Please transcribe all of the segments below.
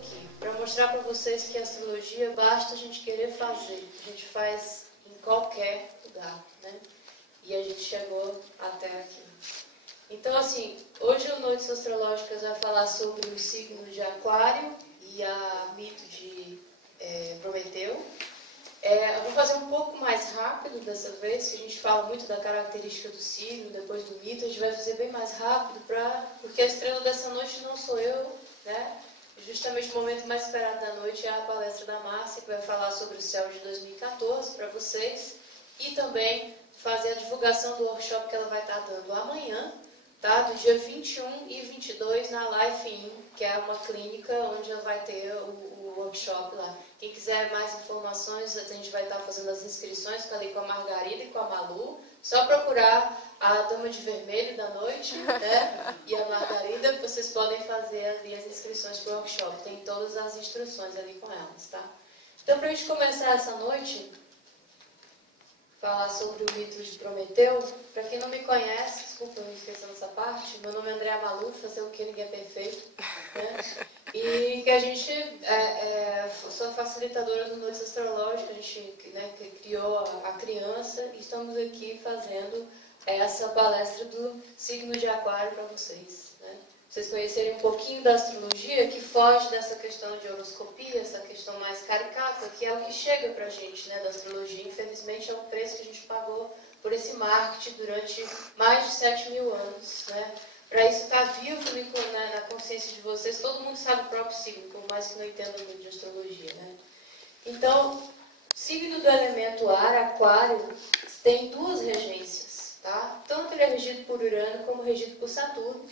aqui para mostrar para vocês que a astrologia basta a gente querer fazer. A gente faz em qualquer lugar, né? E a gente chegou até aqui. Então, assim, hoje o Noites Astrológicas vai falar sobre o signo de Aquário e a mito de Prometeu. Eu vou fazer um pouco mais rápido dessa vez, que a gente fala muito da característica do signo, depois do mito, a gente vai fazer bem mais rápido, porque a estrela dessa noite não sou eu, né? Justamente o momento mais esperado da noite é a palestra da Márcia, que vai falar sobre o céu de 2014 para vocês, e também fazer a divulgação do workshop que ela vai estar dando amanhã, tá? Do dia 21 e 22 na Life In, que é uma clínica onde ela vai ter o workshop lá. Quem quiser mais informações, a gente vai estar fazendo as inscrições ali com a Margarida e com a Malu. Só procurar a Dama de Vermelho da noite, né? E a Margarida, vocês podem fazer ali as inscrições para o workshop. Tem todas as instruções ali com elas, tá? Então, para a gente começar essa noite, falar sobre o mito de Prometeu. Para quem não me conhece, desculpa eu esquecendo essa parte, meu nome é Andréa Maluf, fazer o que ninguém é perfeito, né? E que a gente sou facilitadora do Noites Astrológicas, a gente, né, que criou a criança, e estamos aqui fazendo essa palestra do signo de Aquário para vocês, né? Vocês conhecerem um pouquinho da astrologia, que foge dessa questão de horoscopia, essa questão mais caricata, que é o que chega para a gente, né, da astrologia. Infelizmente é o preço que a gente pagou por esse marketing durante mais de 7.000 anos, né? Para isso estar vivo na consciência de vocês, todo mundo sabe o próprio signo, por mais que não entenda muito de astrologia, né? Então, signo do elemento ar, Aquário, tem duas regências, tá? Tanto ele é regido por Urano como regido por Saturno.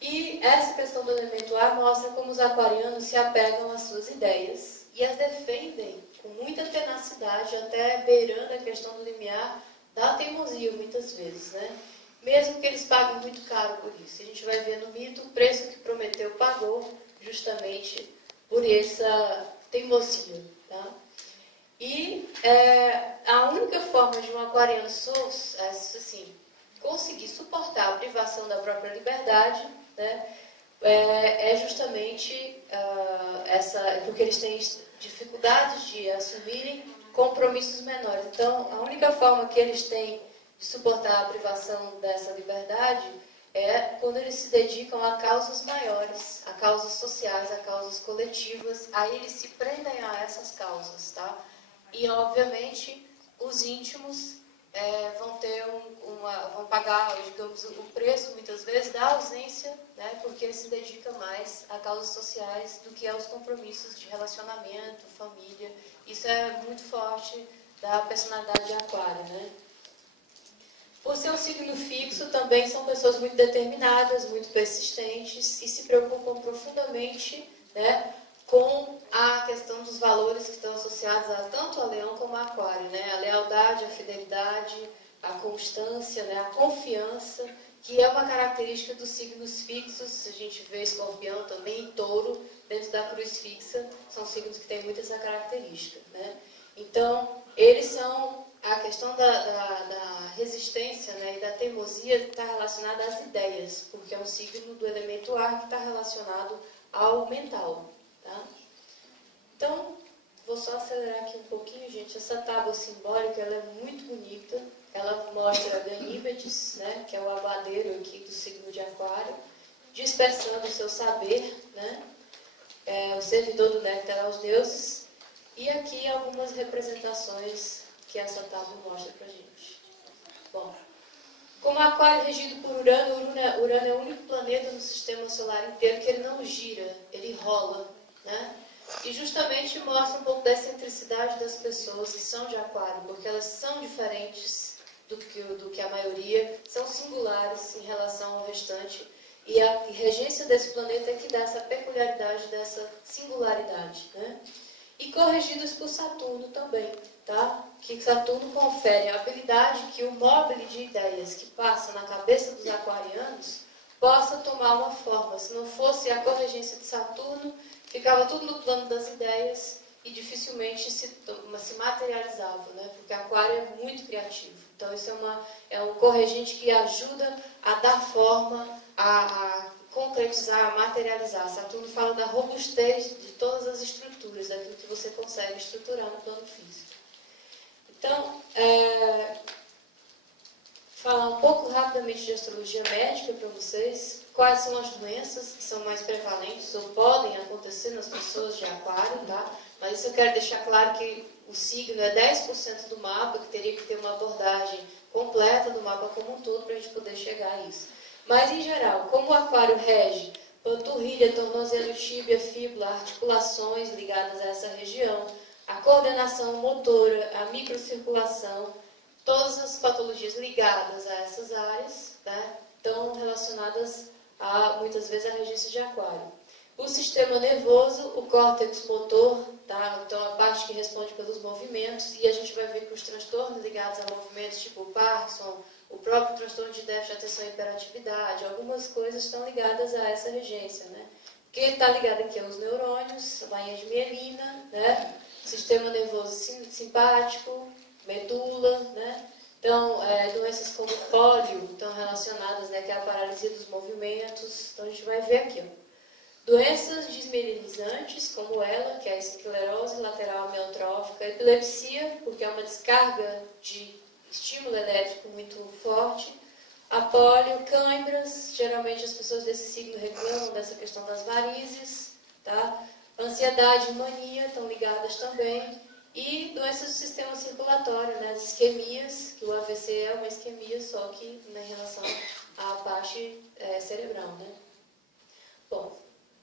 E essa questão do elemento ar mostra como os aquarianos se apegam às suas ideias e as defendem com muita tenacidade, até beirando a questão do limiar da teimosia, muitas vezes, né? Mesmo que eles paguem muito caro por isso. A gente vai ver no mito o preço que Prometeu pagou justamente por essa teimosia, tá? E a única forma de um aquariano assim, conseguir suportar a privação da própria liberdade, né, é justamente porque eles têm dificuldades de assumirem compromissos menores. Então, a única forma que eles têm de suportar a privação dessa liberdade é quando eles se dedicam a causas maiores, a causas sociais, a causas coletivas. Aí eles se prendem a essas causas, tá? E, obviamente, os íntimos vão pagar, digamos, o preço, muitas vezes, da ausência, né, porque ele se dedica mais a causas sociais do que aos compromissos de relacionamento, família. Isso é muito forte da personalidade de Aquário, né? Por ser um signo fixo, também são pessoas muito determinadas, muito persistentes e se preocupam profundamente, né, com a questão dos valores que estão associados tanto a Leão como a Aquário, né? A lealdade, a fidelidade, a constância, né? A confiança, que é uma característica dos signos fixos. A gente vê Escorpião também e Touro dentro da cruz fixa, são signos que têm muito essa característica, né? Então, eles são a questão da resistência, né, e da teimosia está relacionada às ideias, porque é um signo do elemento ar que está relacionado ao mental. Tá? Então, vou só acelerar aqui um pouquinho, gente. Essa tábua simbólica, ela é muito bonita. Ela mostra Ganímedes, né, que é o aguadeiro aqui do signo de Aquário, dispersando o seu saber, né, o servidor do néctar aos deuses. E aqui algumas representações que essa tábua mostra pra gente. Bom, como Aquário é regido por Urano é o único planeta no sistema solar inteiro que ele não gira, ele rola, né? E justamente mostra um pouco da excentricidade das pessoas que são de Aquário, porque elas são diferentes do que a maioria, são singulares em relação ao restante, e a regência desse planeta é que dá essa peculiaridade, dessa singularidade, né? E corrigidos por Saturno também, tá? Que Saturno confere a habilidade que o móvel de ideias que passa na cabeça dos aquarianos possa tomar uma forma. Se não fosse a corregência de Saturno, ficava tudo no plano das ideias e dificilmente se materializava, né? Porque Aquário é muito criativo. Então, isso é um corregente que ajuda a dar forma, a concretizar, materializar. Saturno fala da robustez de todas as estruturas, daquilo que você consegue estruturar no plano físico. Então, falar um pouco rapidamente de astrologia médica para vocês. Quais são as doenças que são mais prevalentes ou podem acontecer nas pessoas de Aquário, tá? Mas isso eu quero deixar claro que o signo é 10% do mapa, que teria que ter uma abordagem completa do mapa como um todo para a gente poder chegar a isso. Mas, em geral, como o Aquário rege panturrilha, tornozelo, tíbia, fíbula, articulações ligadas a essa região, a coordenação motora, a microcirculação, todas as patologias ligadas a essas áreas, né, estão relacionadas muitas vezes à regência de Aquário. O sistema nervoso, o córtex motor, tá? Então a parte que responde pelos movimentos, e a gente vai ver que os transtornos ligados a movimentos, tipo o Parkinson, o próprio transtorno de déficit de atenção e hiperatividade, algumas coisas estão ligadas a essa regência, né? Que está ligado aqui aos neurônios, a bainha de mielina, né? Sistema nervoso simpático, medula, né? Então, doenças como pólio estão relacionadas, né, que é a paralisia dos movimentos. Então, a gente vai ver aqui, ó. Doenças desmielinizantes, como ela, que é a esclerose lateral amiotrófica, epilepsia, porque é uma descarga de estímulo elétrico muito forte, a pólio, cãibras, geralmente as pessoas desse signo reclamam dessa questão das varizes, tá? Ansiedade e mania estão ligadas também, e doenças do sistema circulatório, né? As isquemias, que o AVC é uma isquemia, só que em relação à parte cerebral, né? Bom,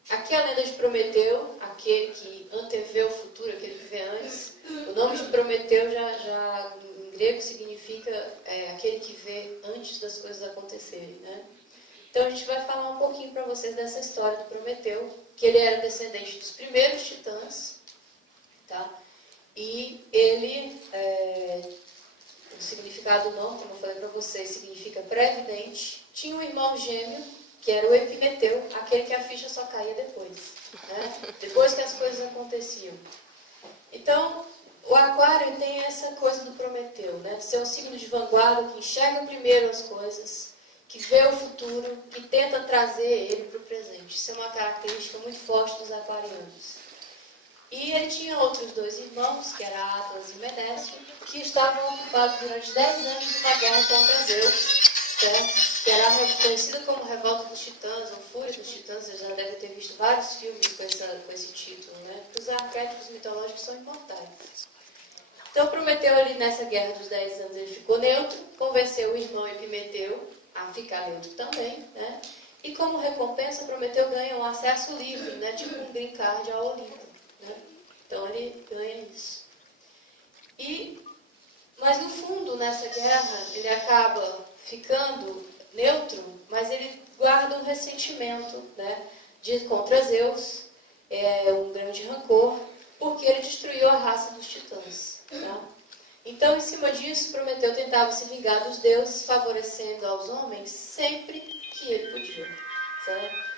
aqui a lenda de Prometeu, aquele que antevê o futuro, aquele que vê antes. O nome de Prometeu já em grego significa aquele que vê antes das coisas acontecerem, né? Então a gente vai falar um pouquinho para vocês dessa história do Prometeu, que ele era descendente dos primeiros titãs, tá? E ele, o significado do nome, como eu falei para vocês, significa previdente. Tinha um irmão gêmeo, que era o Epimeteu, aquele que a ficha só caía depois, né? Depois que as coisas aconteciam. Então, o Aquário tem essa coisa do Prometeu, né? De ser um signo de vanguarda, que enxerga primeiro as coisas, que vê o futuro, que tenta trazer ele para o presente. Isso é uma característica muito forte dos aquarianos. E ele tinha outros dois irmãos, que eram Atlas e Menécio, que estavam ocupados durante 10 anos numa guerra contra Zeus, certo? Que era conhecida como Revolta dos Titãs, ou Fúria dos Titãs. Vocês já devem ter visto vários filmes com esse título, né? Os arquétipos mitológicos são imortais. Então Prometeu ali nessa guerra dos 10 anos, ele ficou neutro, convenceu o irmão Epimeteu a ficar neutro também, né? E como recompensa, Prometeu ganha um acesso livre, né? Tipo um green card ao Olimpo, né? Então ele ganha isso. Mas no fundo, nessa guerra, ele acaba ficando neutro, mas ele guarda um ressentimento, né, contra Zeus, um grande rancor, porque ele destruiu a raça dos titãs. Tá? Então, em cima disso, Prometeu tentava se vingar dos deuses, favorecendo aos homens sempre que ele podia. Certo?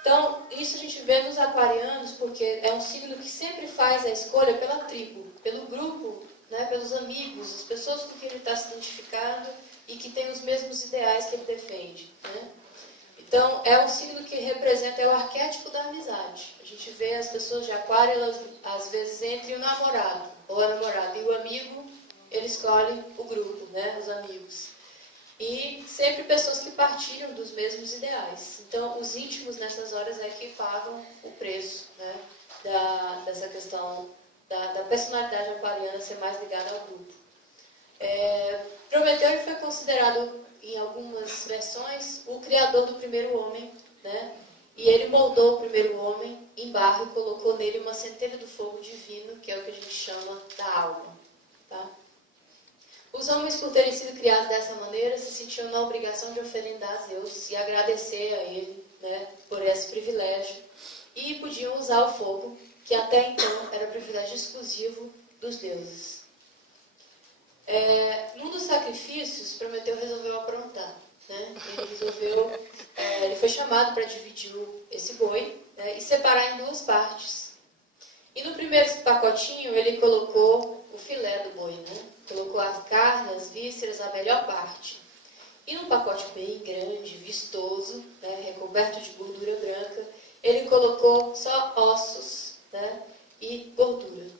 Então, isso a gente vê nos aquarianos, porque é um signo que sempre faz a escolha pela tribo, pelo grupo, né, pelos amigos, as pessoas com quem ele está se identificando e que tem os mesmos ideais que ele defende. Né? Então, é um signo que representa o arquétipo da amizade. A gente vê as pessoas de Aquário, elas, às vezes, entre o namorado ou a namorada e o amigo, ele escolhe o grupo, né, os amigos. E sempre pessoas que partilham dos mesmos ideais. Então, os íntimos, nessas horas, é que pagam o preço, né, dessa questão da personalidade aquariana ser mais ligada ao grupo. Prometeu ele foi considerado, em algumas versões, o criador do primeiro homem, né? E ele moldou o primeiro homem em barro e colocou nele uma centelha do fogo divino, que é o que a gente chama da alma. Tá? Os homens, por terem sido criados dessa maneira, se sentiam na obrigação de oferendar a Zeus e agradecer a ele, né, por esse privilégio. E podiam usar o fogo, que até então era privilégio exclusivo dos deuses. Num dos sacrifícios, Prometeu resolveu aprontar. Né? Ele foi chamado para dividir esse boi, né, e separar em 2 partes. E no primeiro pacotinho ele colocou o filé do boi, né? Colocou as carnes, as vísceras, a melhor parte. E num pacote bem grande, vistoso, né, recoberto de gordura branca, ele colocou só ossos, né, e gordura.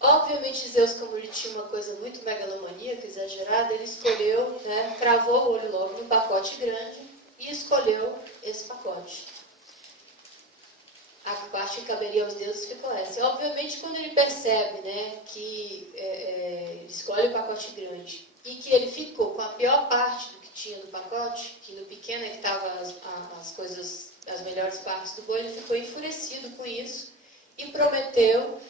Obviamente, Zeus, como ele tinha uma coisa muito megalomaníaca, exagerada, ele escolheu, né, cravou o olho logo no pacote grande e escolheu esse pacote. A parte que caberia aos deuses ficou essa. E, obviamente, quando ele percebe, né, que ele escolhe o pacote grande e que ele ficou com a pior parte do que tinha do pacote, que no pequeno é que estavam as coisas, as melhores partes do boi, ele ficou enfurecido com isso e prometeu,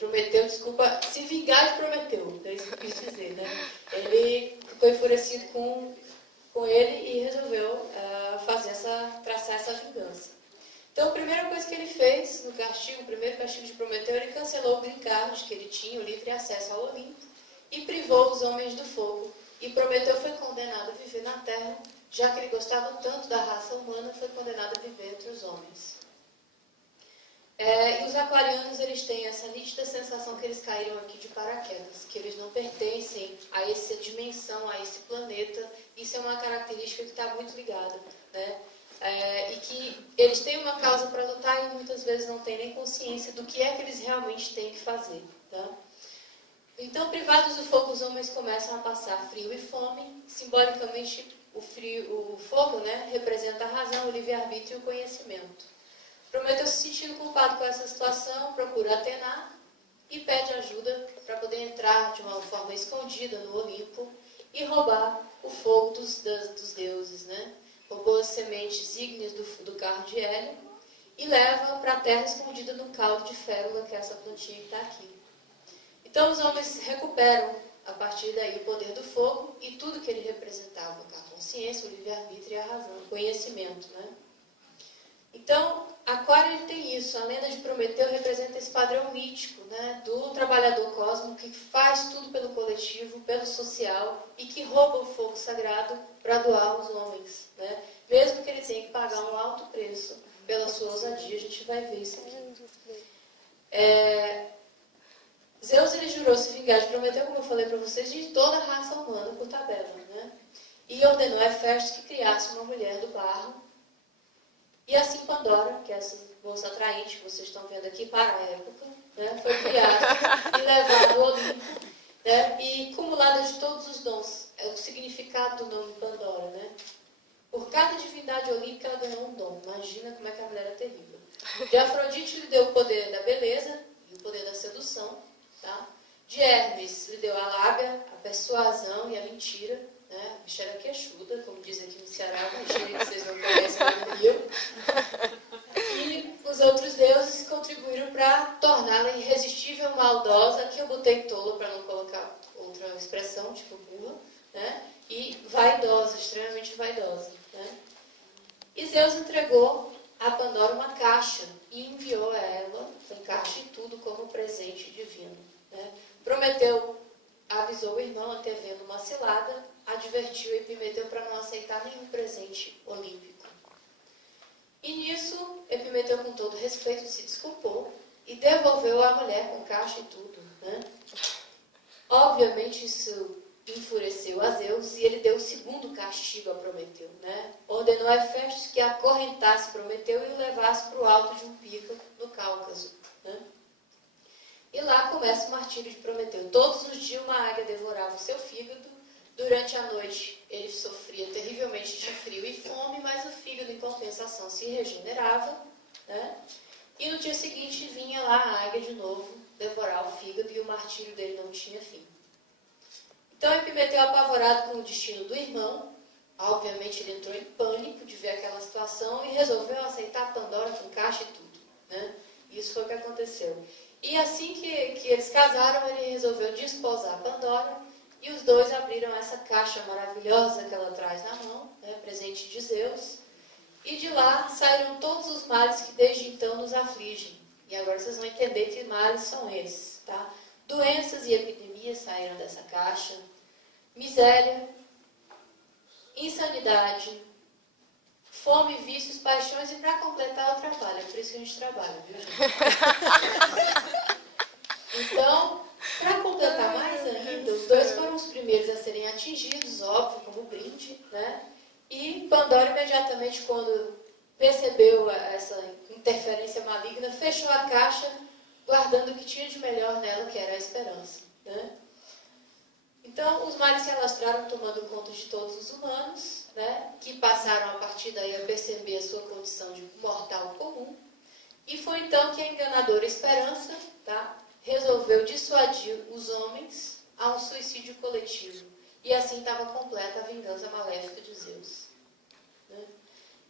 prometeu, desculpa, se vingar de Prometeu, é isso que eu quis dizer, né? Ele ficou enfurecido com ele e resolveu traçar essa vingança. Então, a primeira coisa que ele fez no castigo, o primeiro castigo de Prometeu, ele cancelou o green card que ele tinha, o livre acesso ao Olimpo, e privou os homens do fogo. E Prometeu foi condenado a viver na Terra, já que ele gostava tanto da raça humana, foi condenado a viver entre os homens. E os aquarianos, eles têm essa nítida sensação que eles caíram aqui de paraquedas, que eles não pertencem a essa dimensão, a esse planeta. Isso é uma característica que está muito ligada, né? E que eles têm uma causa para lutar e muitas vezes não têm nem consciência do que é que eles realmente têm que fazer, tá? Então, privados do fogo, os homens começam a passar frio e fome. Simbolicamente, o fogo, né, representa a razão, o livre-arbítrio e o conhecimento. Prometeu se sentindo culpado com essa situação, procura Atena e pede ajuda para poder entrar de uma forma escondida no Olimpo e roubar o fogo dos deuses, né? Roubou as sementes ígneas do carro de Hélio e leva para a terra escondida no caldo de férula, que é essa plantinha que está aqui. Então os homens recuperam a partir daí o poder do fogo e tudo que ele representava, a consciência, o livre-arbítrio e a razão, o conhecimento, né? Então, Aquário ele tem isso, a lenda de Prometeu representa esse padrão mítico, né, do trabalhador cósmico que faz tudo pelo coletivo, pelo social e que rouba o fogo sagrado para doar aos homens, né? Mesmo que ele tenha que pagar um alto preço pela sua ousadia, a gente vai ver isso aqui. Zeus ele jurou se vingar de Prometeu, como eu falei para vocês, de toda a raça humana por tabela, né? E ordenou a Hefesto que criasse uma mulher do barro. E assim Pandora, que é essa moça atraente que vocês estão vendo aqui para a época, né, foi criada e levada ao Olimpo, né, e acumulada de todos os dons. É o significado do nome Pandora, né? Por cada divindade olímpica ela ganhou um dom. Imagina como é que a mulher é terrível. De Afrodite lhe deu o poder da beleza e o poder da sedução, tá? De Hermes lhe deu a lábia, a persuasão e a mentira. A bicha era queixuda, como diz aqui no Ceará, uma mentira que vocês não conhecem lá no Rio. E os outros deuses contribuíram para torná-la irresistível, maldosa, aqui eu botei tola para não colocar outra expressão, tipo burra, né? E vaidosa, extremamente vaidosa, né? E Zeus entregou a Pandora uma caixa e enviou a ela, com caixa e tudo, como presente divino, né? Prometeu, avisou o irmão, antevendo uma cilada, advertiu Epimeteu para não aceitar nenhum presente olímpico. E nisso, Epimeteu, com todo respeito, se desculpou e devolveu a mulher com caixa e tudo, né? Obviamente, isso enfureceu a Zeus e ele deu o segundo castigo a Prometeu, né? Ordenou a Hefesto que acorrentasse Prometeu e o levasse para o alto de um pico no Cáucaso, né? E lá começa o martírio de Prometeu. Todos os dias uma águia devorava o seu fígado. Durante a noite ele sofria terrivelmente de frio e fome, mas o fígado em compensação se regenerava, né? E no dia seguinte vinha lá a águia de novo devorar o fígado e o martírio dele não tinha fim. Então Epimeteu, apavorado com o destino do irmão, obviamente ele entrou em pânico de ver aquela situação e resolveu aceitar Pandora com caixa e tudo, né? Isso foi o que aconteceu. E assim que eles casaram, ele resolveu desposar Pandora e os dois abriram essa caixa maravilhosa que ela traz na mão, né, presente de Zeus, e de lá saíram todos os males que desde então nos afligem. E agora vocês vão entender que males são esses, tá? Doenças e epidemias saíram dessa caixa, miséria, insanidade, fome, vícios, paixões e para completar o trabalho. É por isso que a gente trabalha, viu, gente? Então, Para completar mais ainda, os dois foram os primeiros a serem atingidos, óbvio, como brinde, né? E Pandora, imediatamente, quando percebeu essa interferência maligna, fechou a caixa, guardando o que tinha de melhor nela, que era a esperança, né? Então, os males se alastraram, tomando conta de todos os humanos, né? Que passaram, a partir daí, a perceber a sua condição de mortal comum. E foi então que a enganadora esperança, tá, resolveu dissuadir os homens a um suicídio coletivo. E assim estava completa a vingança maléfica de Zeus, né?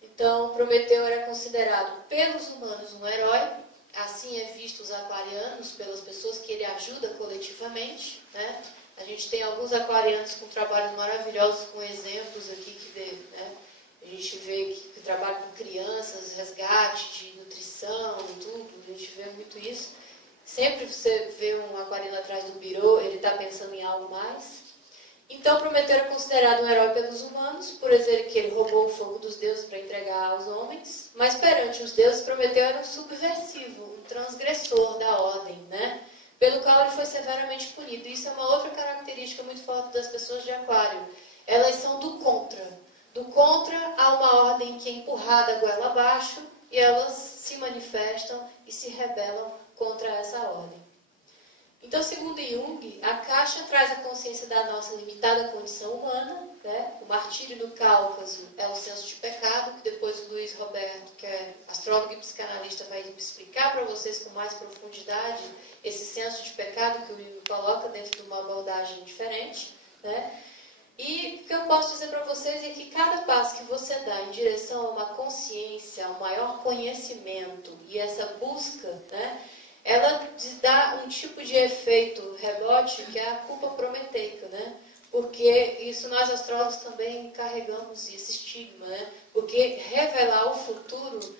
Então, Prometeu era considerado pelos humanos um herói, assim é visto os aquarianos, pelas pessoas que ele ajuda coletivamente, né? A gente tem alguns aquarianos com trabalhos maravilhosos, com exemplos aqui que vê, né? A gente vê que trabalha com crianças, resgate de nutrição, tudo, a gente vê muito isso. Sempre você vê um aquariano atrás do birô, ele está pensando em algo mais. Então, Prometeu era considerado um herói pelos humanos, por dizer que ele roubou o fogo dos deuses para entregar aos homens, mas perante os deuses, Prometeu era um subversivo, um transgressor da ordem, né? Pelo qual ele foi severamente punido. Isso é uma outra característica muito forte das pessoas de Aquário. Elas são do contra. Do contra, há uma ordem que é empurrada goela abaixo e elas se manifestam e se rebelam contra essa ordem. Então, segundo Jung, a caixa traz a consciência da nossa limitada condição humana, né? O martírio no Cáucaso é o senso de pecado, que depois o Luiz Roberto, que é astrólogo e psicanalista, vai explicar para vocês com mais profundidade esse senso de pecado que o Jung coloca dentro de uma abordagem diferente, né? E o que eu posso dizer para vocês é que cada passo que você dá em direção a uma consciência, a um maior conhecimento e essa busca, né, ela dá um tipo de efeito rebote que é a culpa prometeica, né? Porque isso nós astrólogos também carregamos esse estigma, né? Porque revelar o futuro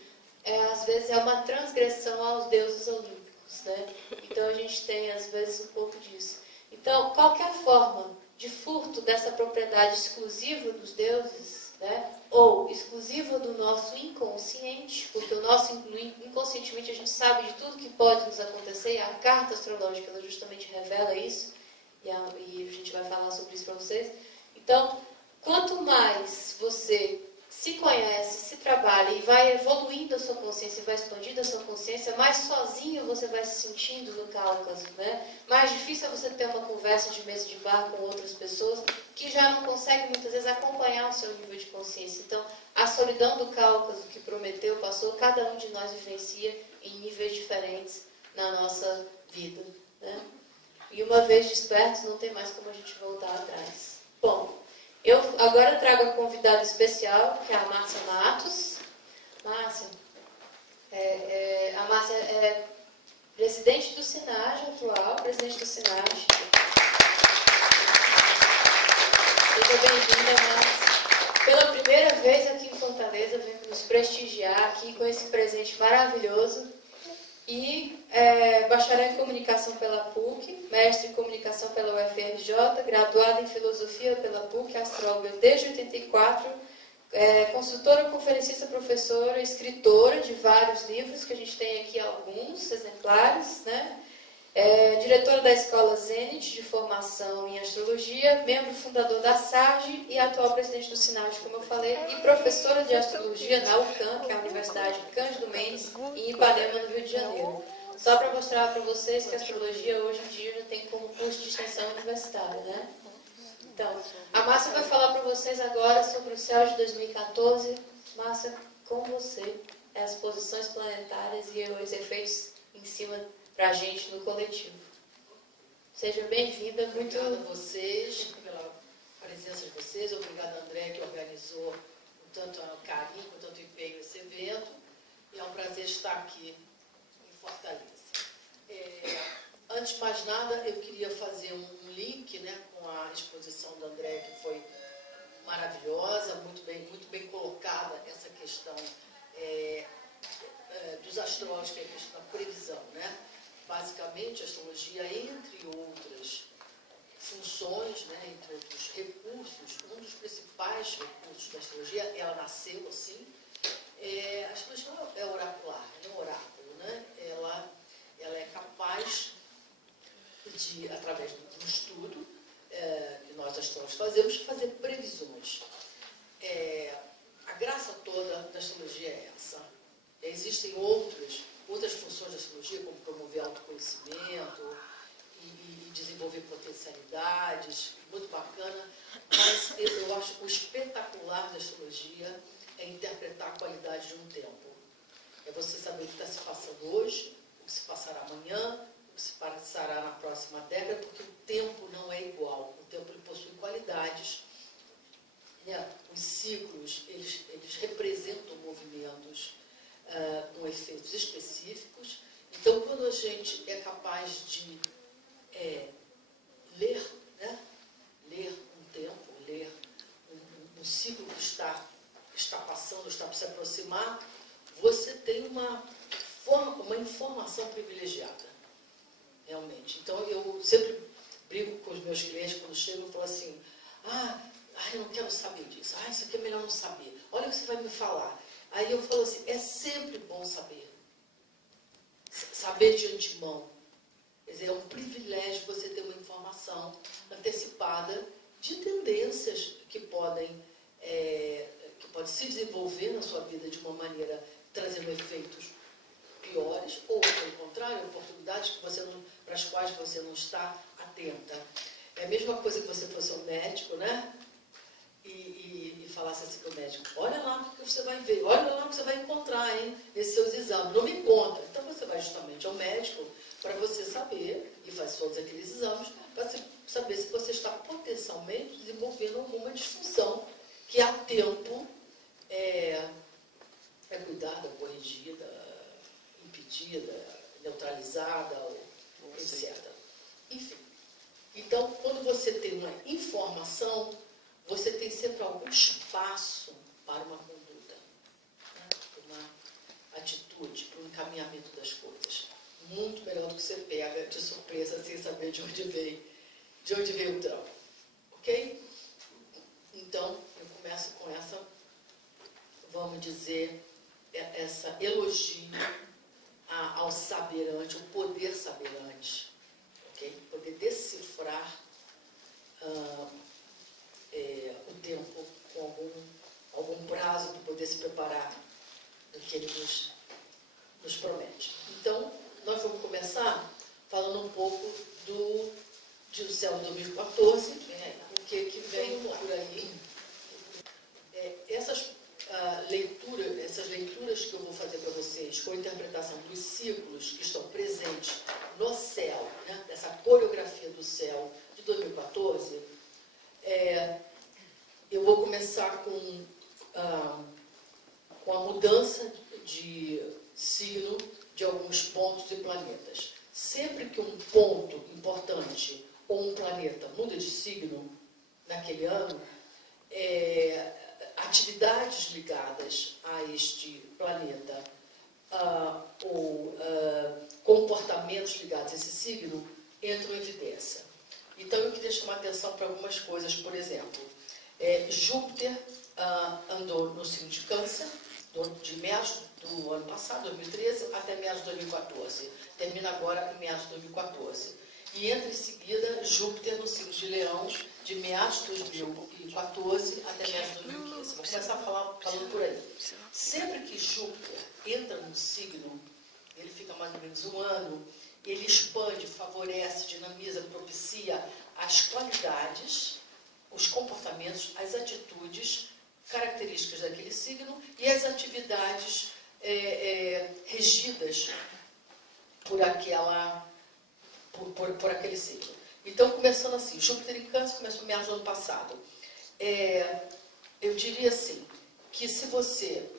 às vezes é uma transgressão aos deuses olímpicos, né? Então a gente tem às vezes um pouco disso. Então, qualquer forma de furto dessa propriedade exclusiva dos deuses, né? Ou exclusiva do nosso inconsciente, porque o nosso inconscientemente a gente sabe de tudo que pode nos acontecer, e a carta astrológica ela justamente revela isso, e a gente vai falar sobre isso para vocês. Então, quanto mais você se conhece, se trabalha e vai evoluindo a sua consciência, vai expandindo a sua consciência, mais sozinho você vai se sentindo no Cáucaso, né? Mais difícil é você ter uma conversa de mesa de bar com outras pessoas que já não conseguem muitas vezes acompanhar o seu nível de consciência. Então, a solidão do Cáucaso que Prometeu passou, cada um de nós vivencia em níveis diferentes na nossa vida, né? E uma vez despertos, não tem mais como a gente voltar atrás. Bom, eu agora trago a convidada especial, que é a Márcia Matos. Márcia, a Márcia é presidente do SINAGE atual, presidente do SINAGE. Seja bem-vinda, Márcia. Pela primeira vez aqui em Fortaleza, vem nos prestigiar aqui com esse presente maravilhoso. E bacharel em comunicação pela PUC, mestre em comunicação pela UFRJ, graduada em filosofia pela PUC, astróloga desde 84, consultora, conferencista, professora, escritora de vários livros, que a gente tem aqui alguns exemplares, né? Diretora da Escola Zenit de formação em astrologia, membro fundador da SAGE e atual presidente do SINAGE, como eu falei, e professora de astrologia na UCAM, que é a Universidade Cândido Mendes, em Ipanema, no Rio de Janeiro. Só para mostrar para vocês que a astrologia hoje em dia já tem como curso de extensão universitária, né? Então, a Márcia vai falar para vocês agora sobre o céu de 2014. Márcia, com você, as posições planetárias e os efeitos em cima para a gente no coletivo. Seja bem-vinda. Muito obrigada a vocês pela presença de vocês. Obrigada, André, que organizou com tanto carinho, com tanto empenho esse evento. E é um prazer estar aqui em Fortaleza. Antes de mais nada, eu queria fazer um link, né, com a exposição do André, que foi maravilhosa, muito bem colocada essa questão dos astrólogos, que é a questão da previsão, né? Basicamente, a astrologia, entre outras funções, né, entre outros recursos, um dos principais recursos da astrologia, ela nasceu assim, a astrologia é oracular, é um oráculo, né? Ela é capaz através de um estudo que nós astrólogos fazemos, fazer previsões. A graça toda da astrologia é essa. Existem outras funções da astrologia, como promover autoconhecimento e desenvolver potencialidades, muito bacana, mas eu acho que o espetacular da astrologia é interpretar a qualidade de um tempo. É você saber o que está se passando hoje, o que se passará amanhã, o que se passará na próxima década, porque o tempo não é igual. O tempo ele possui qualidades, né? Os ciclos, eles representam movimentos com efeitos específicos. Então, quando a gente é capaz de ler, né? Ler um tempo, ler um ciclo que está passando, está para se aproximar, você tem uma informação privilegiada, realmente. Então, eu sempre brigo com os meus clientes quando chegam e falo assim, eu não quero saber disso, isso aqui é melhor não saber, olha o que você vai me falar. Aí eu falo assim, é sempre bom saber de antemão. Quer dizer, é um privilégio você ter uma informação antecipada de tendências que podem se desenvolver na sua vida de uma maneira trazendo efeitos piores, ou, pelo contrário, oportunidades para as quais você não está atenta. É a mesma coisa que você fosse um médico, né? E falasse assim para o médico, olha lá o que você vai ver, olha lá o que você vai encontrar, hein, nesses seus exames, não me conta. Então você vai justamente ao médico para você saber, e faz todos aqueles exames, para saber se você está potencialmente desenvolvendo alguma disfunção que a tempo é cuidada, corrigida, impedida, neutralizada, etc. Enfim. Então, quando você tem uma informação, você tem sempre algum espaço para uma conduta, né? Para uma atitude, para um encaminhamento das coisas. Muito melhor do que você pega de surpresa sem saber de onde veio o trampo. Ok? Então, eu começo com essa, vamos dizer, essa elogio ao saberante, o poder saberante. Okay? Poder decifrar o tempo com algum prazo para poder se preparar do que ele nos promete. Então, nós vamos começar falando um pouco do céu de 2014, o que vem por aí. Essas leituras que eu vou fazer para vocês, com a interpretação dos ciclos que estão presentes no céu, né, dessa coreografia do céu de 2014, eu vou começar com a mudança de signo de alguns pontos e planetas. Sempre que um ponto importante ou um planeta muda de signo naquele ano, atividades ligadas a este planeta ou comportamentos ligados a esse signo entram em evidência. Então, eu queria chamar a atenção para algumas coisas. Por exemplo, Júpiter andou no signo de Câncer de meados do ano passado, 2013, até meados de 2014. Termina agora em meados de 2014. E entra em seguida Júpiter no signo de Leão, de meados de 2014 até meados de 2015. Vou começar falando por aí. Sempre que Júpiter entra num signo, ele fica mais ou menos um ano, ele expande, favorece, dinamiza, propicia as qualidades, os comportamentos, as atitudes, características daquele signo e as atividades regidas por aquele signo. Então, começando assim, Júpiter em Câncer começou em meados do ano passado. Eu diria assim, que se você...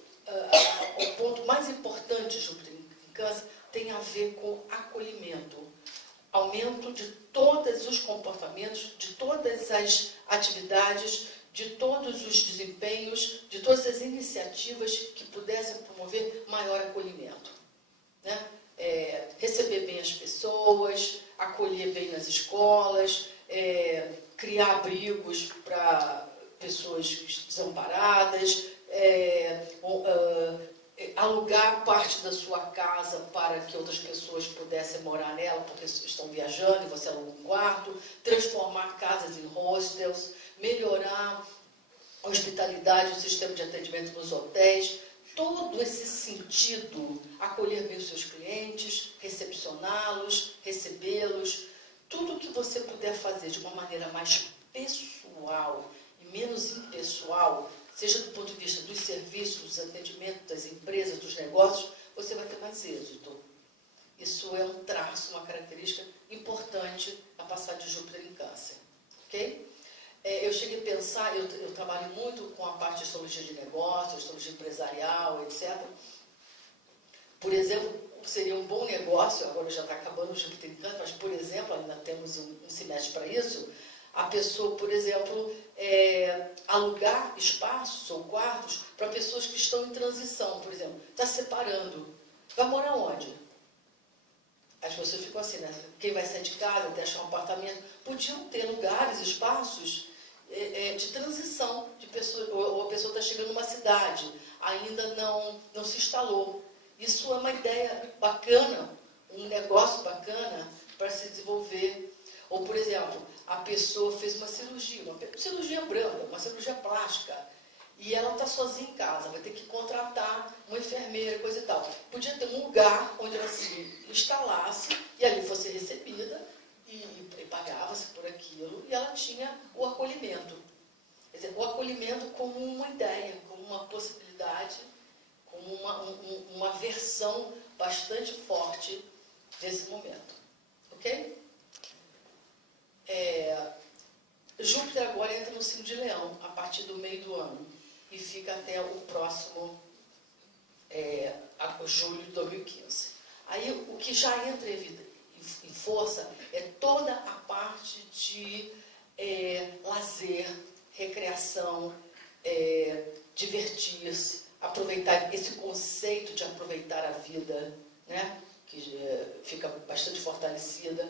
o ponto mais importante de Júpiter em Câncer tem a ver com acolhimento, aumento de todos os comportamentos, de todas as atividades, de todos os desempenhos, de todas as iniciativas que pudessem promover maior acolhimento, né? Receber bem as pessoas, acolher bem nas escolas, criar abrigos para pessoas desamparadas, alugar parte da sua casa para que outras pessoas pudessem morar nela, porque estão viajando e você aluga um quarto, transformar casas em hostels, melhorar a hospitalidade, o sistema de atendimento nos hotéis, todo esse sentido, acolher bem os seus clientes, recepcioná-los, recebê-los, tudo que você puder fazer de uma maneira mais pessoal e menos impessoal, seja do ponto de vista dos serviços, dos atendimentos, das empresas, dos negócios, você vai ter mais êxito. Isso é um traço, uma característica importante na passagem de Júpiter em Câncer. Ok? Eu cheguei a pensar, eu trabalho muito com a parte de astrologia de negócios, astrologia empresarial, etc. Por exemplo, seria um bom negócio, agora já está acabando o Júpiter em Câncer, mas, por exemplo, ainda temos um semestre para isso, a pessoa, por exemplo, alugar espaços ou quartos para pessoas que estão em transição, por exemplo, está separando. Vai morar onde? As pessoas ficam assim, né? Quem vai sair de casa, até achar um apartamento. Podiam ter lugares, espaços de transição, de pessoa, ou a pessoa está chegando numa cidade, ainda não se instalou. Isso é uma ideia bacana, um negócio bacana para se desenvolver. Ou, por exemplo, a pessoa fez uma cirurgia branda, uma cirurgia plástica, e ela está sozinha em casa, vai ter que contratar uma enfermeira, coisa e tal. Podia ter um lugar onde ela se instalasse e ali fosse recebida e pagava-se por aquilo, e ela tinha o acolhimento. Quer dizer, o acolhimento como uma ideia, como uma possibilidade, como uma versão bastante forte desse momento. Ok? Júpiter agora entra no signo de Leão, a partir do meio do ano, e fica até o próximo julho de 2015. Aí, o que já entra em força é toda a parte de lazer, recreação, divertir-se, aproveitar, esse conceito de aproveitar a vida, né, que fica bastante fortalecida,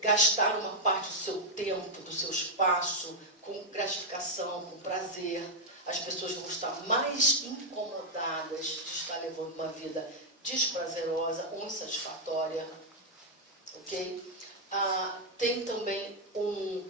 gastar uma parte do seu tempo, do seu espaço, com gratificação, com prazer. As pessoas vão estar mais incomodadas de estar levando uma vida desprazerosa ou insatisfatória. Ok? Tem também um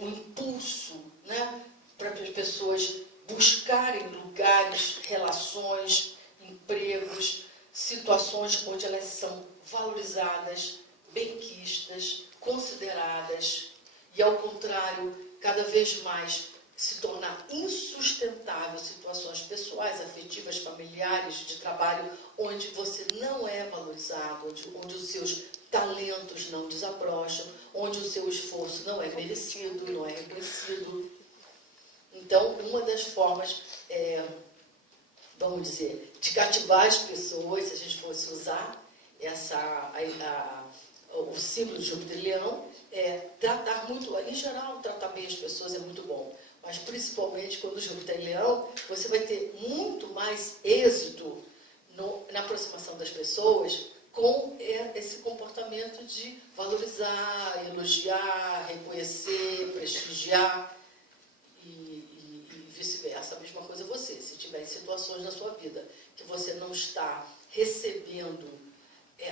impulso, né, para as pessoas buscarem lugares, relações, empregos, situações onde elas são valorizadas, benquistas, consideradas, e ao contrário, cada vez mais se tornar insustentável situações pessoais, afetivas, familiares, de trabalho, onde você não é valorizado, onde os seus talentos não desabrocham, onde o seu esforço não é merecido, não é reconhecido. Então, uma das formas, vamos dizer, de cativar as pessoas, se a gente fosse usar o símbolo de Júpiter e Leão, tratar muito, em geral, tratar bem as pessoas é muito bom, mas principalmente quando Júpiter e Leão, você vai ter muito mais êxito na aproximação das pessoas com esse comportamento de valorizar, elogiar, reconhecer, prestigiar e vice-versa. A mesma coisa você, se tiver situações na sua vida que você não está recebendo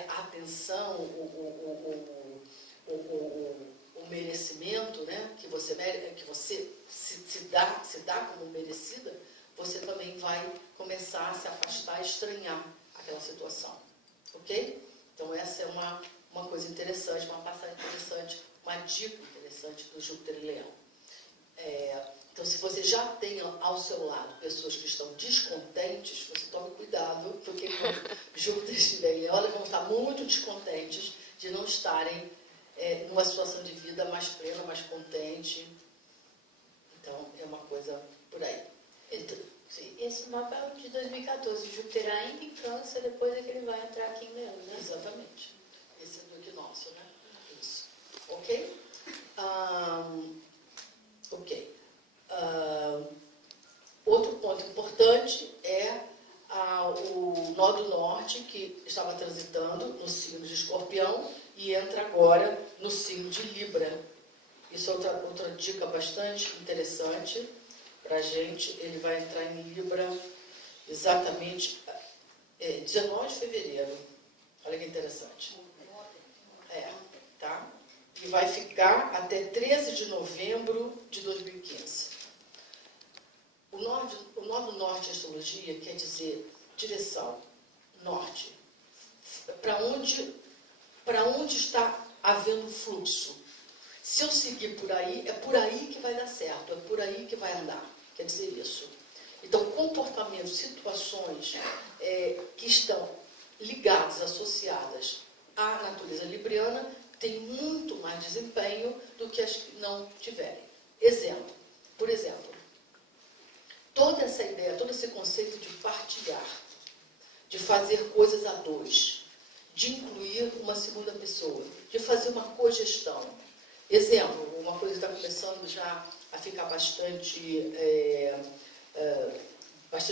a atenção, o merecimento, né, que você se dá como merecida, você também vai começar a se afastar, a estranhar aquela situação. Ok? Então essa é uma coisa interessante, uma passagem interessante, uma dica interessante do Júpiter e Leão. Então, se você já tem ao seu lado pessoas que estão descontentes, você tome cuidado, porque quando Júpiter estiver em Leão, elas vão estar muito descontentes de não estarem numa situação de vida mais plena, mais contente. Então, é uma coisa por aí. Então, esse mapa é o de 2014, Júpiter ainda em Câncer, depois é que ele vai entrar aqui em Leão, né? Exatamente. Esse é do equinócio, né? Isso. Ok? Ok. Outro ponto importante é o nó do norte, que estava transitando no signo de Escorpião e entra agora no signo de Libra. Isso é outra dica bastante interessante para a gente. Ele vai entrar em Libra exatamente 19 de fevereiro. Olha que interessante. Tá? E vai ficar até 13 de novembro de 2015. O nó do norte de astrologia quer dizer direção, norte. Para onde está havendo fluxo. Se eu seguir por aí, é por aí que vai dar certo, é por aí que vai andar. Quer dizer isso. Então, comportamentos, situações que estão ligadas, associadas à natureza libriana, têm muito mais desempenho do que as que não tiverem. Por exemplo, toda essa ideia, todo esse conceito de partilhar, de fazer coisas a dois, de incluir uma segunda pessoa, de fazer uma cogestão. Exemplo, uma coisa que está começando já a ficar bastante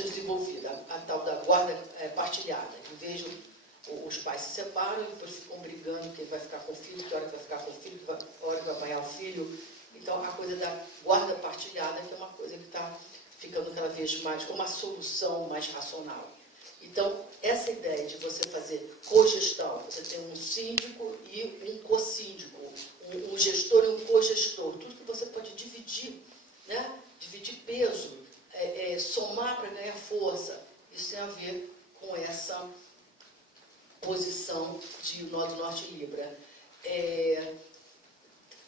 desenvolvida, a tal da guarda partilhada. Em vez de os pais se separam e depois ficam brigando quem vai ficar com o filho, que hora que vai ficar com o filho, que hora que vai apanhar o filho. Então, a coisa da guarda partilhada, que é uma coisa que está ficando cada vez mais como uma solução mais racional. Então, essa ideia de você fazer cogestão, você tem um síndico e um co-síndico, um gestor e um co-gestor, tudo que você pode dividir, né? Dividir peso, somar para ganhar força. Isso tem a ver com essa posição de nó do norte Libra.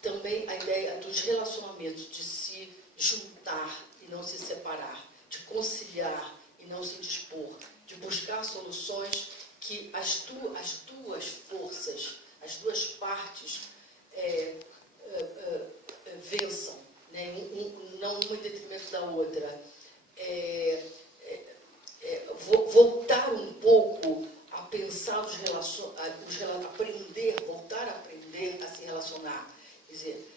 Também a ideia dos relacionamentos, de se juntar e não se separar, de conciliar e não se dispor, de buscar soluções que as duas forças, as duas partes vençam, né? Não uma em detrimento da outra. Voltar um pouco a pensar voltar a aprender a se relacionar. Quer dizer,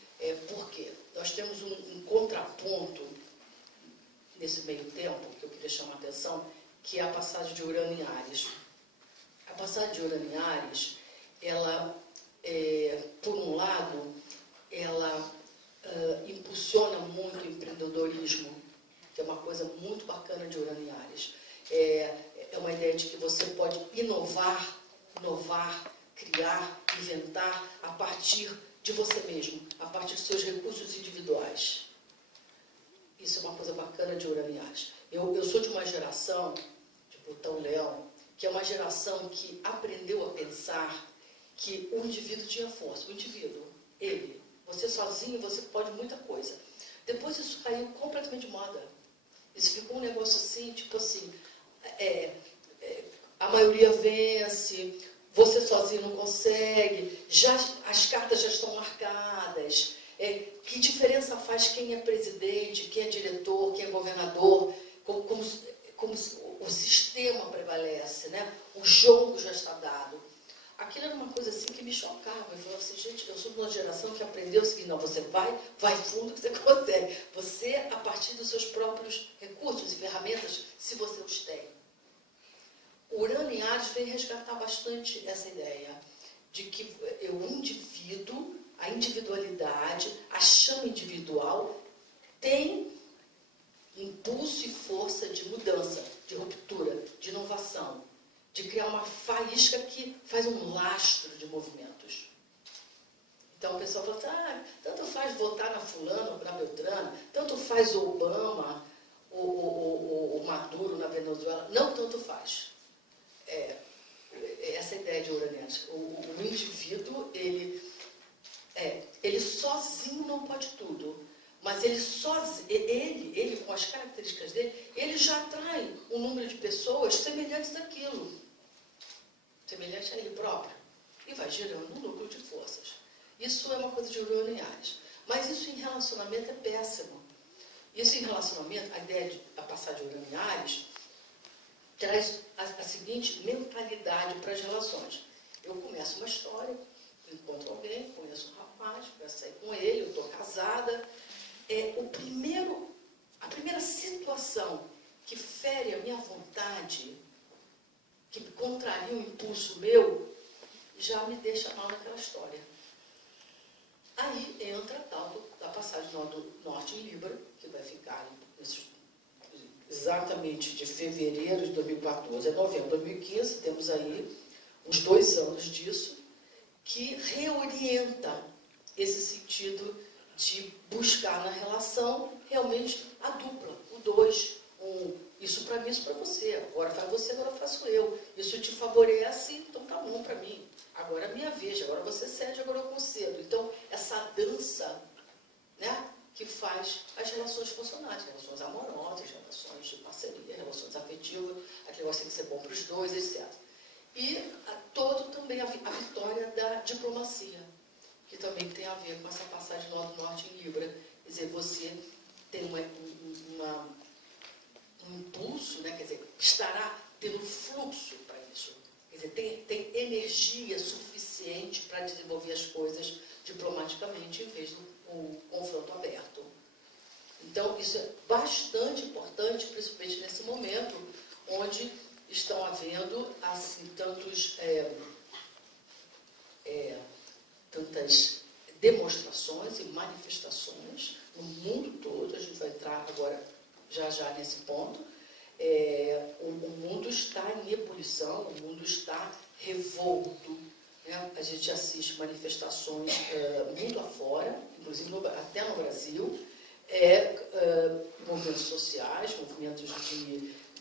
por quê? Nós temos um contraponto nesse meio tempo, que eu queria chamar a atenção, que é a passagem de Urano em Áries. A passagem de Urano em Áries, ela, por um lado, ela impulsiona muito o empreendedorismo, que é uma coisa muito bacana de Urano em Áries. É uma ideia de que você pode inovar, criar, inventar a partir de você mesmo, a partir dos seus recursos individuais. Isso é uma coisa bacana de Urano em Áries. Eu sou de uma geração, de Plutão-Leão, que é uma geração que aprendeu a pensar que o indivíduo tinha força. O indivíduo, ele, você sozinho, você pode muita coisa. Depois isso caiu completamente de moda. Isso ficou um negócio assim, tipo assim, a maioria vence, você sozinho não consegue, as cartas já estão marcadas. Que diferença faz quem é presidente, quem é diretor, quem é governador, como o sistema prevalece, né? O jogo já está dado. Aquilo era uma coisa assim que me chocava. Eu falava assim, gente, eu sou de uma geração que aprendeu o seguinte, não, você vai fundo que você consegue. Você, a partir dos seus próprios recursos e ferramentas, se você os tem. O Urano em Áries vem resgatar bastante essa ideia de que o indivíduo, a individualidade, a chama individual, tem impulso e força de mudança, de ruptura, de inovação, de criar uma faísca que faz um lastro de movimentos. Então o pessoal fala assim, tanto faz votar na fulana, na Beltrana, tanto faz o Obama, o Maduro na Venezuela, não tanto faz. Essa ideia de Uranianos. O indivíduo, ele sozinho não pode tudo, mas ele com as características dele, ele já atrai um número de pessoas semelhantes àquilo, semelhante a ele próprio, e vai gerando um núcleo de forças. Isso é uma coisa de Urano em Áries. Mas isso em relacionamento é péssimo. Isso em relacionamento, a ideia da passagem de Urano em Áries, traz a seguinte mentalidade para as relações. Eu começo uma história, encontro alguém, conheço um rapaz, começo a sair com ele, eu estou casada. A primeira situação que fere a minha vontade, que contraria um impulso meu, já me deixa mal naquela história. Aí entra a tal da passagem do norte em Libra, que vai ficar exatamente de fevereiro de 2014 a novembro de 2015, temos aí uns 2 anos disso, que reorienta esse sentido de buscar na relação realmente a dupla, o 2, isso para mim, isso para você, agora faz você, agora faço eu, isso te favorece, então tá bom para mim, agora é minha vez, agora você cede, agora eu concedo. Então, essa dança, né, que faz as relações funcionarem, relações amorosas, relações de parceria, relações afetivas, aquele negócio tem que ser bom para os dois, etc. E todo também a vitória da diplomacia, que também tem a ver com essa passagem do Norte em Libra. Quer dizer, você tem um impulso, né? Quer dizer, estará tendo fluxo para isso. Quer dizer, tem energia suficiente para desenvolver as coisas diplomaticamente em vez do confronto aberto. Então, isso é bastante importante, principalmente nesse momento, onde estão havendo assim, tantas demonstrações e manifestações no mundo todo. A gente vai entrar agora já nesse ponto. O mundo está em ebulição, o mundo está revolto, né? A gente assiste manifestações mundo afora, inclusive até no Brasil, movimentos sociais, movimentos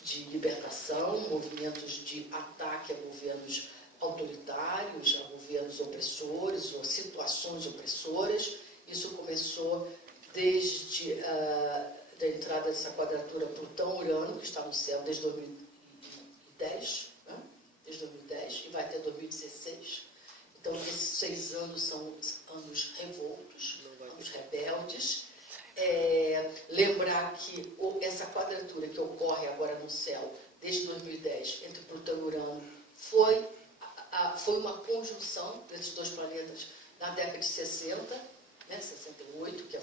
de libertação, movimentos de ataque a governos autoritários, a governos opressores, ou situações opressoras. Isso começou desde a entrada dessa quadratura Plutão-Urano, que está no céu desde 2010, né? Desde 2010, e vai até 2016. Então, esses 6 anos são anos revoltos, anos rebeldes. Lembrar que essa quadratura que ocorre agora no céu, desde 2010, entre Plutão e Urano, foi uma conjunção desses 2 planetas na década de 60, né, 68, que é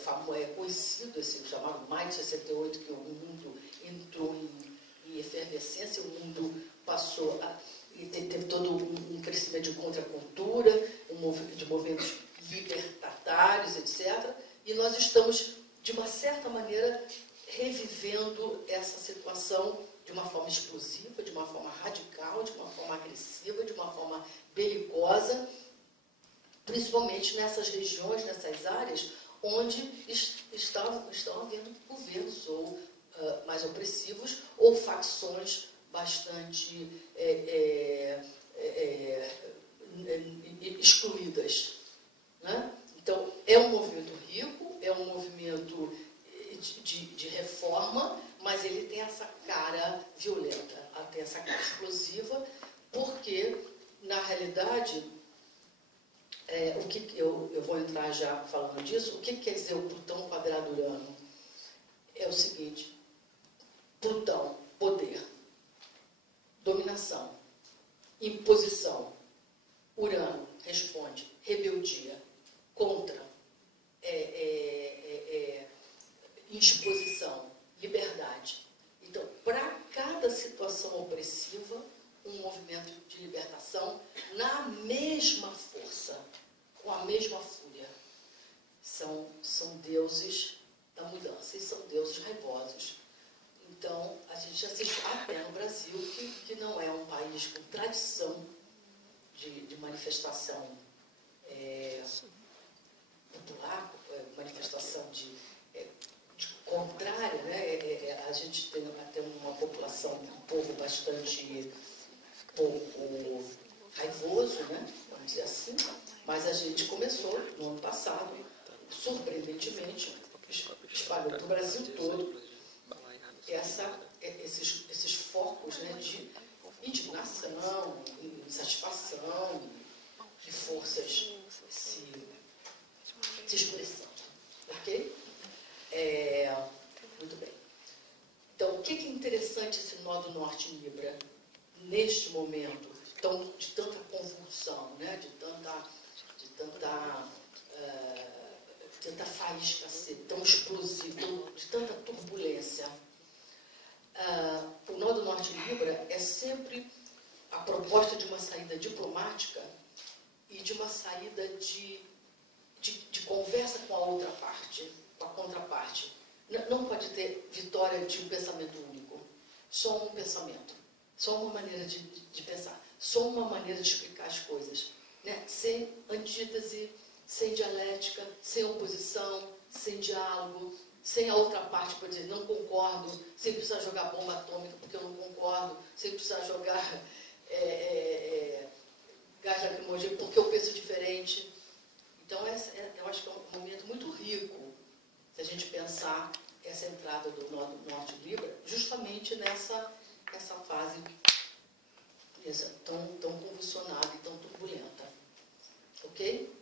conhecido esse chamado Maio de 68, que o mundo entrou em efervescência, o mundo passou e teve todo um crescimento de contracultura, de movimentos libertatários, etc. E nós estamos, de uma certa maneira, revivendo essa situação de uma forma explosiva, de uma forma radical, de uma forma agressiva, de uma forma belicosa, principalmente nessas regiões, nessas áreas, onde estão havendo governos ou mais opressivos ou facções bastante excluídas, né? Então, é um movimento rico, é um movimento de reforma, mas ele tem essa cara violenta, tem essa cara explosiva, porque, na realidade, o que eu vou entrar já falando disso, o que quer dizer o Plutão quadrado Urano? É o seguinte: Plutão, poder, dominação, imposição. Urano responde rebeldia, contra, indisposição, liberdade. Então, para cada situação opressiva, um movimento de libertação na mesma força, com a mesma fúria. São deuses da mudança e são deuses raivosos. Então, a gente assiste até no Brasil, que não é um país com tradição de manifestação popular, manifestação de contrária, né? A gente tem até uma população, um povo bastante pouco raivoso, né? Vamos dizer assim, mas a gente começou no ano passado, surpreendentemente, espalhou para o Brasil todo esses focos, né, de indignação, insatisfação, de forças se expressando. Ok? Muito bem. Então, o que é interessante esse nó do norte em Libra, neste momento de tanta convulsão, né? de tanta faísca ser tão explosivo, de tanta turbulência? O nó do norte em Libra é sempre a proposta de uma saída diplomática e de uma saída de conversa com a outra parte, com a contraparte. Não pode ter vitória de um pensamento único. só um pensamento, só uma maneira de pensar, só uma maneira de explicar as coisas, né? Sem antítese, sem dialética, sem oposição, sem diálogo, sem a outra parte, por dizer, não concordo, sem precisar jogar bomba atômica porque eu não concordo, sem precisar jogar gás lacrimogêneo porque eu penso diferente. Então, eu acho que é um momento muito rico se a gente pensar essa entrada do Norte Libra justamente nessa fase tão convulsionada e tão turbulenta. Ok?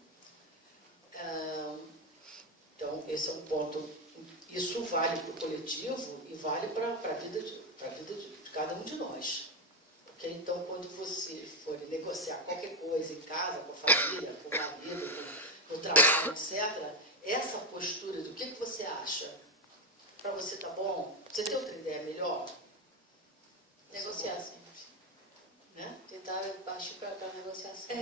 Então, esse é um ponto. Isso vale para o coletivo e vale para a vida de cada um de nós. Okay? Então, quando você for negociar qualquer coisa em casa, com a família, com o marido, no trabalho, etc., essa postura do que você acha, para você tá bom? Você tem outra ideia melhor? Negociar sempre. Né? Tentar partir para a negociação.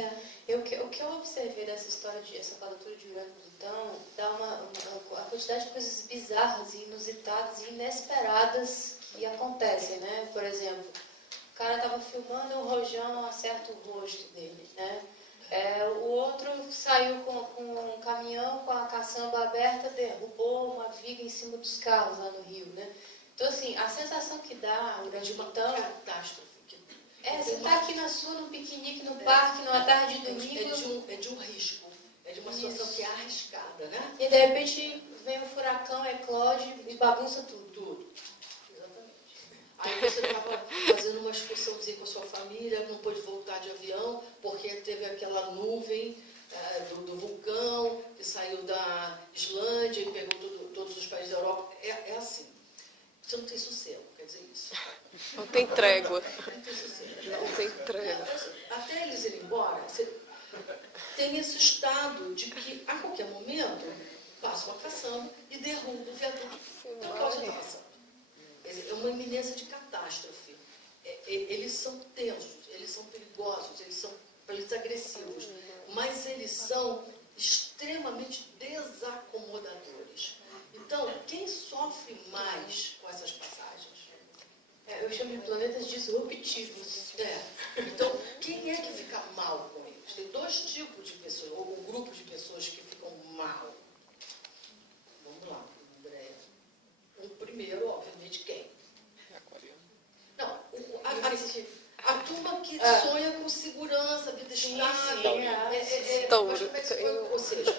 O que eu observei dessa história, essa quadratura de Urano e Plutão, dá a quantidade de coisas bizarras, inusitadas e inesperadas que acontecem, né? Por exemplo, o cara estava filmando e o rojão acerta o rosto dele, né? O outro saiu com um caminhão com a caçamba aberta, derrubou uma viga em cima dos carros lá no Rio, né? Então, assim, a sensação que dá durante uma catástrofe. Você está aqui no piquenique, no parque, numa tarde de domingo. É de um risco, é de uma situação que é arriscada, né? E de repente vem um furacão, eclode e bagunça tudo. Aí você estava fazendo uma excursãozinha com a sua família, não pôde voltar de avião, porque teve aquela nuvem do vulcão que saiu da Islândia e pegou todos os países da Europa. É assim. Você não tem sossego, quer dizer isso. Não tem trégua. Não tem sossego. Não tem trégua. Até eles irem embora, você tem esse estado de que, a qualquer momento, passa uma caçamba e derruba o viaduto. Então, o que você está passando? É uma iminência de catástrofe. Eles são tensos, eles são perigosos, eles são agressivos, mas eles são extremamente desacomodadores. Então, quem sofre mais com essas passagens? Eu chamo de planetas disruptivos. Então, quem é que fica mal com eles? Tem dois tipos de pessoas, ou um grupo de pessoas que ficam mal. Vamos lá, Andréia. O primeiro, obviamente, quem? Não, a turma que sonha com segurança, vida estável. Touro. Ou seja,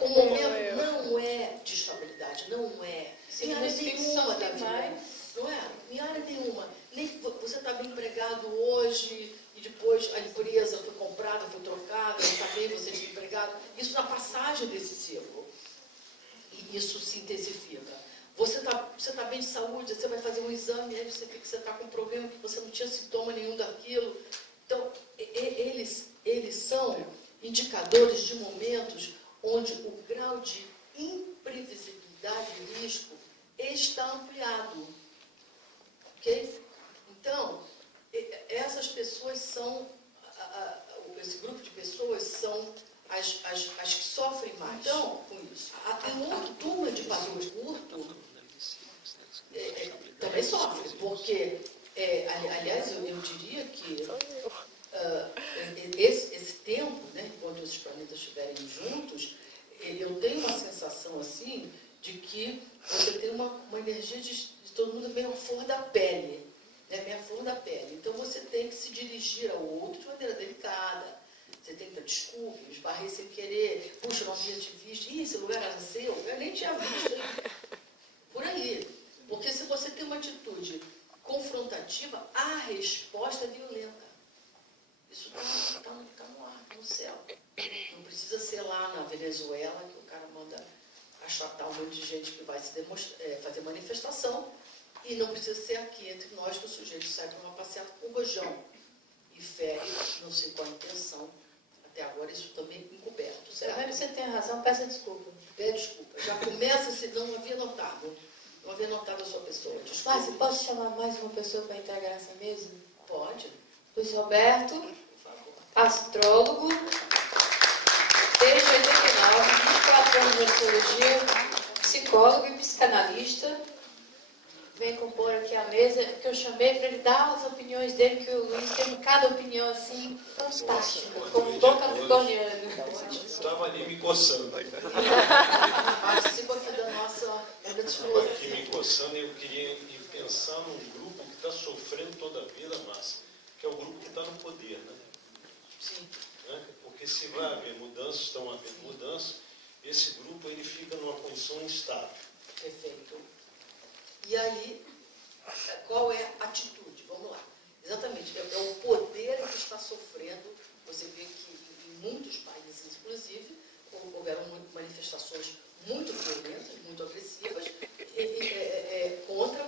o momento não é de estabilidade, não é. Em área nenhuma da vida. Não é? Em área nenhuma. Nem você está bem empregado hoje e depois a empresa foi comprada, foi trocada, está bem, você é desempregado. Isso na passagem desse ciclo. E isso se intensifica. Você tá bem de saúde, você vai fazer um exame, aí você vê que você está com um problema, que você não tinha sintoma nenhum daquilo. Então, eles são indicadores de momentos onde o grau de imprevisibilidade e risco está ampliado. Ok? Então, essas pessoas são, esse grupo de pessoas são as que sofrem mais com isso. Tem uma outra turma de pavio curto também sofre, porque, aliás, eu diria que esse tempo, né, quando esses planetas estiverem juntos, eu tenho uma sensação assim de que você tem uma energia de todo mundo meio à flor da pele, né, meio à flor da pele. Então você tem que se dirigir ao outro de maneira delicada. Você tem que dar desculpa, esbarrei sem querer, puxa, não tinha te visto, esse lugar era seu, eu nem tinha visto. Por aí. Porque se você tem uma atitude confrontativa, a resposta é violenta. Isso está no ar, no céu. Não precisa ser lá na Venezuela, que o cara manda achatar um monte de gente que vai fazer manifestação, e não precisa ser aqui entre nós que o sujeito sai para uma passeata com o rojão e fere, não sei qual a intenção. Até agora isso também encoberto. Certo? Você tem razão, peça desculpa. Pede desculpa. Já começa, se não havia notado. Não havia notado a sua pessoa. Desculpa. Mas posso chamar mais uma pessoa para integrar essa mesa? Pode. Luiz Roberto, Por favor. astrólogo, desde 89, 24 anos de astrologia, psicólogo e psicanalista. vem compor aqui a mesa, que eu chamei para ele dar as opiniões dele, que o Luiz tem cada opinião assim fantástica, como um bom capricorniano. Estava ali me coçando. Participa aqui da nossa Estava aqui me coçando e eu queria ir pensar num grupo que está sofrendo toda a vida, Márcia, que é o grupo que está no poder, né? Sim. Né? Porque se vai haver mudanças, estão havendo mudanças, esse grupo ele fica numa condição instável. Perfeito. E aí, qual é a atitude? Vamos lá. Exatamente, é o poder que está sofrendo. Você vê que em muitos países, inclusive, houveram manifestações muito violentas, muito agressivas, contra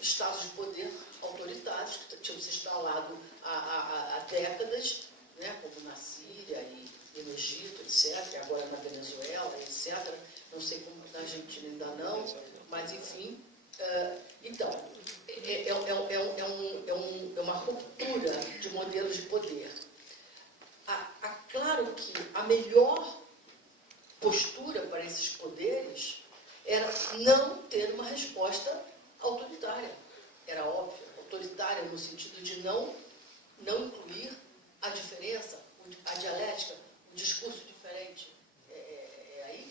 estados de poder autoritários que tinham se instalado há décadas, né, como na Síria e no Egito, etc., agora na Venezuela, etc., não sei como na Argentina ainda não, mas enfim. Então, é uma ruptura de modelos de poder. Claro que a melhor postura para esses poderes era não ter uma resposta autoritária. Era óbvio, autoritária no sentido de não incluir a diferença, a dialética, o discurso diferente. É aí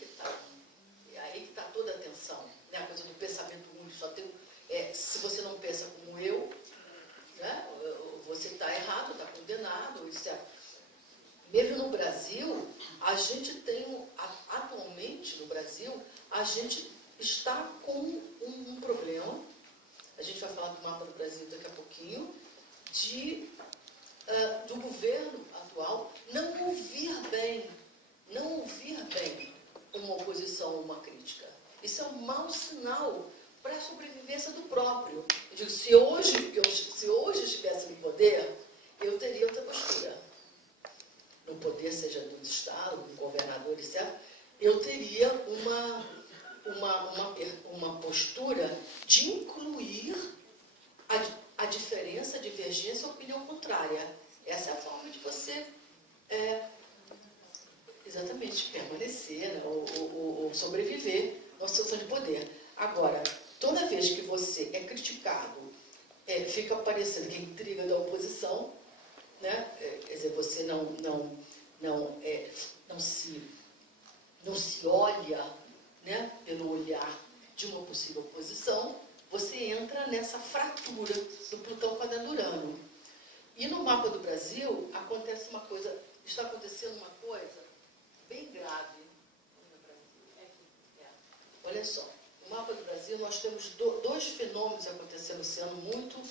que está toda a tensão, né? A coisa do pensamento único. Só tem, se você não pensa como eu, né? Você está errado, está condenado, etc. Mesmo no Brasil, a gente tem, atualmente no Brasil, a gente está com um problema, a gente vai falar do mapa do Brasil daqui a pouquinho, do governo atual não ouvir bem uma oposição ou uma crítica. Isso é um mau sinal para a sobrevivência do próprio. Eu digo, se hoje estivesse no poder, eu teria outra postura. No poder, seja do Estado, do governador, etc., eu teria uma postura de incluir a diferença, a divergência, a opinião contrária. Essa é a forma de você, exatamente, permanecer, né, ou sobreviver numa situação de poder. Agora, toda vez que você é criticado, fica parecendo que é intriga da oposição, né? Quer dizer, você não se olha, né, pelo olhar de uma possível oposição, você entra nessa fratura do Plutão quadrando Urano. E no mapa do Brasil acontece uma coisa, está acontecendo uma coisa bem grave no Brasil. Olha só, no mapa do Brasil nós temos dois fenômenos acontecendo esse ano muito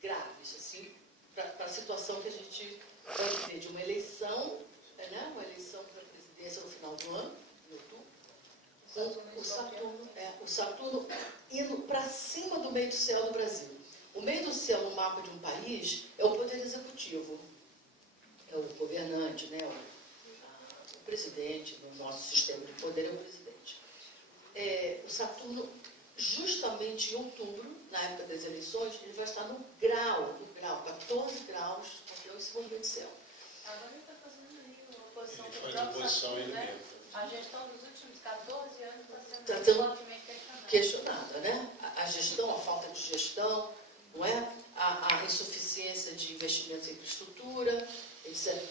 graves, assim, para a situação que a gente vai viver de uma eleição, né, uma eleição para a presidência no final do ano, em outubro, com o Saturno indo para cima do meio do céu do Brasil. O meio do céu no mapa de um país é o poder executivo, é o governante, né, o presidente, no nosso sistema de poder é o presidente. O Saturno, justamente em outubro, na época das eleições, ele vai estar no grau, 14 graus, até o movimento do céu. Agora ele está fazendo aí uma oposição Ele do faz próprio oposição Saturno, ele né? mesmo. A gestão dos últimos 14 anos Tá está sendo sendo fortemente questionada. Questionada, né? A gestão, a falta de gestão, não é? A insuficiência de investimentos em infraestrutura,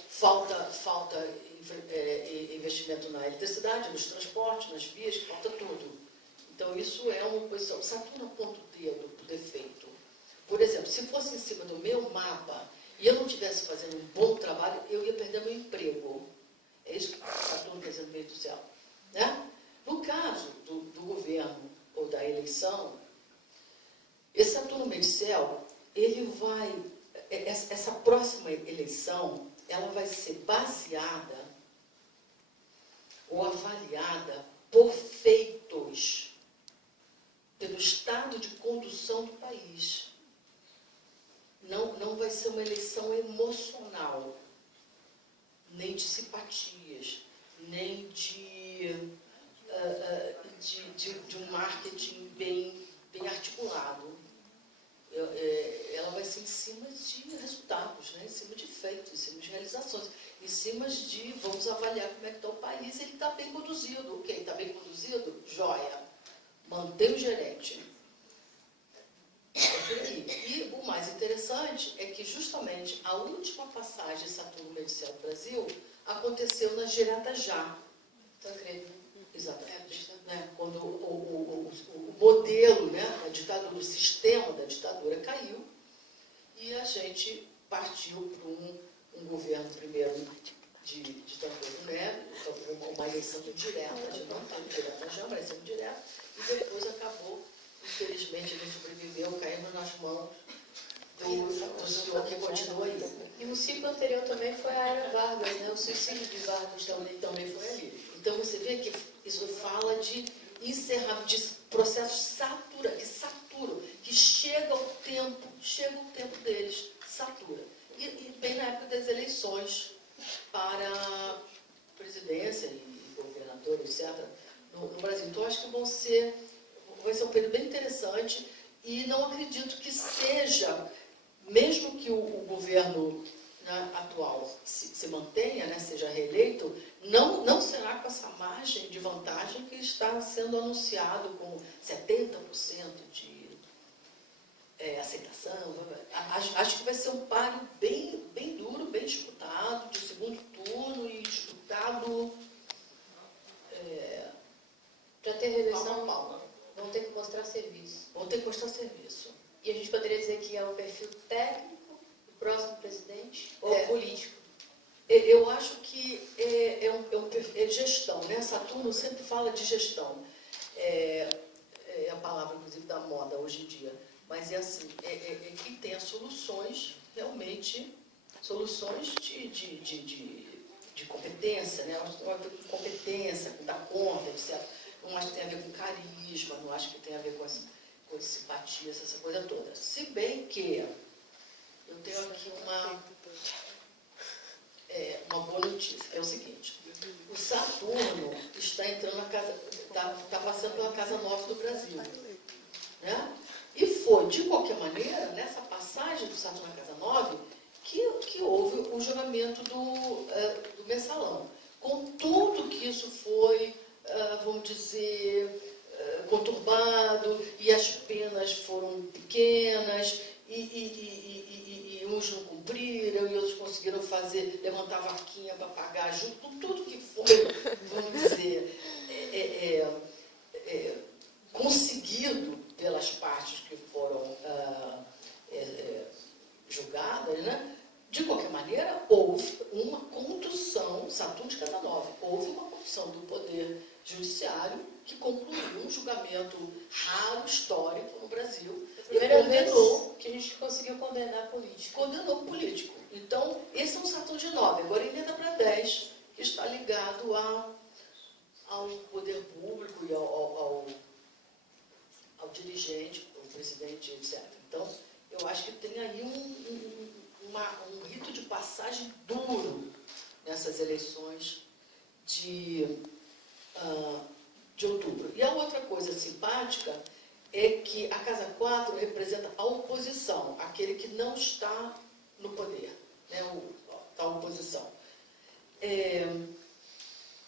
falta investimento na eletricidade, nos transportes, nas vias, falta tudo. Então, isso é uma oposição. Saturno aponta o dedo para o defeito. Por exemplo, se fosse em cima do meu mapa e eu não estivesse fazendo um bom trabalho, eu ia perder meu emprego. É isso que Saturno quer dizer no meio do céu. Né? No caso do governo ou da eleição, esse Saturno no meio do céu, ele vai... Essa próxima eleição, ela vai ser baseada ou avaliada por feitos, pelo estado de condução do país. Não vai ser uma eleição emocional, nem de simpatias, nem de um marketing bem articulado. Ela vai ser em cima de resultados, né? Em cima de feitos, em cima de realizações, em cima de vamos avaliar como é que está o país, ele está bem conduzido. Ok, está bem conduzido? Joia. Mantém o gerente. última passagem de Saturno Medicel do Brasil aconteceu nas diretas já. Então, acredito. Exatamente. Né? Quando o modelo, né, da ditadura, o sistema da ditadura caiu e a gente partiu para um governo primeiro de Tancredo Neves, então uma eleição direta, não teve direta já, uma eleição direta, e depois acabou, infelizmente ele sobreviveu, caindo nas mãos do senhor que continua aí. E o ciclo anterior também foi a Era Vargas, né? O suicídio de Vargas Também foi ali. Então você vê que isso fala de encerramento, de processos que saturam, que chega o tempo deles, satura. E bem na época das eleições para presidência e governador, etc., no Brasil. Então, acho que vai ser um período bem interessante e não acredito que seja, mesmo que o governo, né, atual se mantenha, né, seja reeleito, não será com essa margem de vantagem que está sendo anunciado com 70% de aceitação. Acho que vai ser um páreo bem duro, bem disputado, de segundo turno e disputado. Para ter reeleição, vão ter que mostrar serviço. E a gente poderia dizer que é um perfil técnico do próximo presidente ou político? Eu acho que é gestão, né? Saturno sempre fala de gestão. É a palavra, inclusive, da moda hoje em dia. Mas é assim, que tenha soluções, realmente, soluções de competência, né? Tem a ver com competência, com dar conta, etc. Não acho que tem a ver com carisma, não acho que tem a ver com simpatia, essa coisa toda. Se bem que eu tenho aqui uma boa notícia, que é o seguinte: o Saturno está entrando na casa, está passando pela casa 9 do Brasil, né? E foi, de qualquer maneira, nessa passagem do Saturno na casa 9, que houve o julgamento do mensalão. Contudo que isso foi, vamos dizer, conturbado, e as penas foram pequenas, e uns não cumpriram, e outros conseguiram levantar a vaquinha para pagar junto, tudo que foi, vamos dizer, conseguido pelas partes que foram julgadas, né? De qualquer maneira, houve uma condução, Saturno de casa 9, houve uma condução do Poder Judiciário que concluiu um julgamento raro, histórico no Brasil. Primeira vez que a gente conseguiu condenar político. Condenou político. Então, esse é um Saturno de 9. Agora emenda para 10, que está ligado ao poder público e ao dirigente, ao presidente, etc. Então, eu acho que tem aí um rito de passagem duro nessas eleições de outubro. E a outra coisa simpática é que a Casa 4 representa a oposição, aquele que não está no poder, né? A oposição.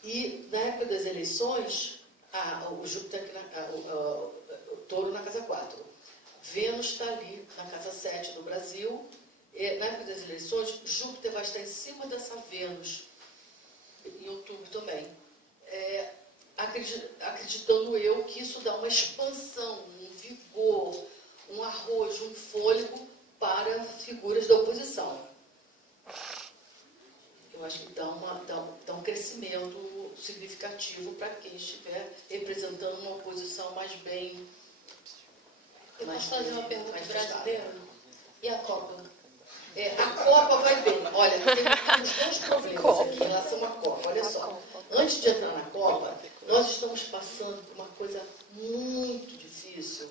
E na época das eleições, o Júpiter, o Touro na Casa 4. Vênus está ali na Casa 7 do Brasil. Na época das eleições, Júpiter vai estar em cima dessa Vênus, em outubro também. Acreditando eu que isso dá uma expansão, um vigor, um arrojo, um fôlego para figuras da oposição. Eu acho que dá um crescimento significativo para quem estiver representando uma oposição mais bem... Eu posso fazer uma pergunta brasileira? E a Copa? A Copa vai bem. Olha, temos dois problemas aqui em relação à Copa. Olha só. Antes de entrar na Copa, nós estamos passando por uma coisa muito difícil,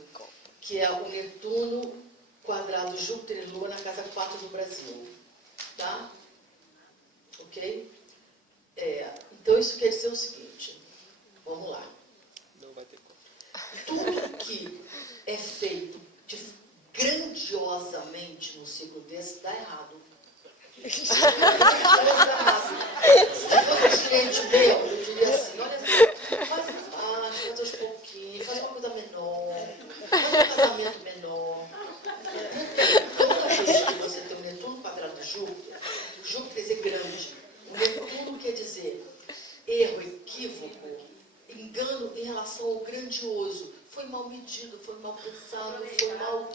que é o Netuno quadrado Júpiter e Lua na Casa 4 do Brasil. Tá? Ok? Então, isso quer dizer o seguinte. Vamos lá. Não vai ter Copa. Tudo que é feito grandiosamente num ciclo desse, dá errado. Se fosse um cliente meu, eu diria assim, olha só, faz aos pouquinhos, faz uma coisa menor, faz um casamento menor. Toda vez que você tem um Netuno quadrado de Júpiter, relação ao grandioso. Foi mal medido, foi mal pensado, foi mal...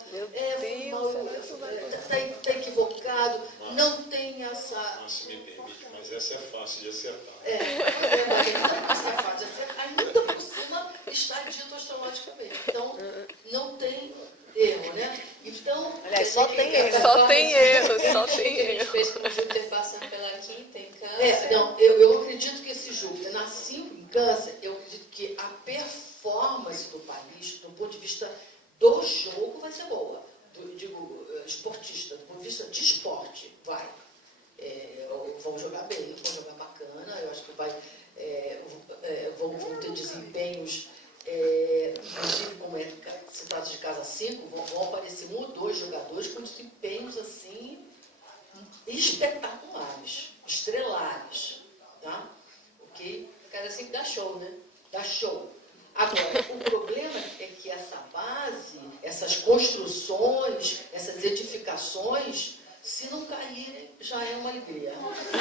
Está equivocado, não tem essa... Mas me permite, mas essa é fácil de acertar. Mas é fácil de acertar. Ainda por cima está dito astrologicamente. Então, não tem erro, né? Então... Aliás, só tem erro. Só tem erro, só que tem a gente erro. fez com o Júpiter passando pela quinta em Câncer. Não, eu acredito que esse Júpiter nasceu em Câncer, eu acredito que a performance do país, do ponto de vista do jogo, vai ser boa. Digo, esportista, do ponto de vista de esporte, vai. Vão jogar bem, vão jogar bacana, eu acho que vão ter desempenhos, inclusive como se trata de casa 5, vão aparecer 1 ou 2 jogadores com desempenhos assim espetaculares, estrelares, tá? Ok? Cada 5 dá show, né? Dá show. Agora, o problema é que essa base, essas construções, essas edificações, se não caírem, já é uma alegria. Não fica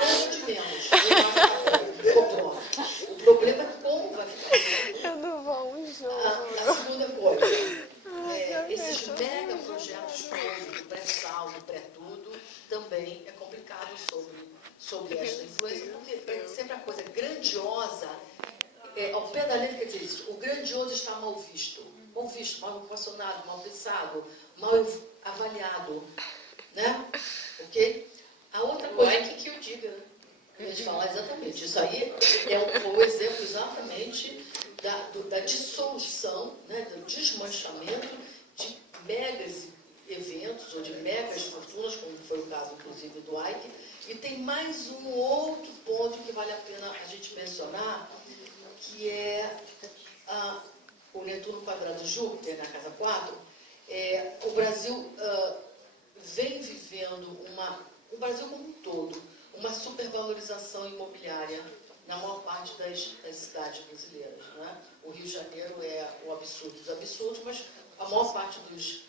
pronto de menos. O problema é como vai ficar. Eu não vou um jogo. A segunda coisa, esses mega projetos todos, do pré-sal, do pré-tudo, também é complicado sobre esta influência, porque sempre a coisa grandiosa, ao pé da letra quer dizer isso, o grandioso está mal visto, mal equacionado, mal pensado, mal avaliado, né? Ok? A outra coisa... Não é que o diga, né? Eu ia te falar exatamente, isso aí foi o exemplo exatamente da dissolução, né, do desmanchamento de megas eventos ou de megas fortunas, como foi o caso, inclusive, do Ike. E tem mais um outro ponto que vale a pena a gente mencionar, que é o Netuno quadrado Júpiter, na casa 4. O Brasil vem vivendo o Brasil como um todo, uma supervalorização imobiliária na maior parte das cidades brasileiras, né? O Rio de Janeiro é o absurdo dos absurdos, mas a maior parte das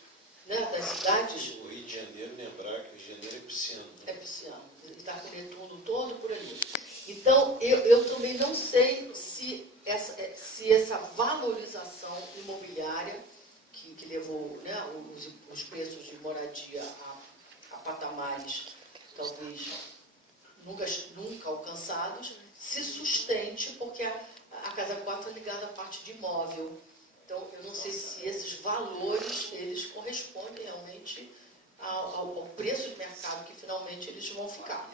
cidades... O Rio de Janeiro, lembrar que o Rio de Janeiro é pisciano. Né? É pisciano. Ele está com o Netuno todo por ali. Então, eu também não sei se essa valorização imobiliária que levou, né, os preços de moradia a patamares talvez nunca alcançados, se sustente, porque a Casa 4 é ligada à parte de imóvel. Então, eu não sei se esses valores, eles correspondem realmente ao preço de mercado que finalmente eles vão ficar.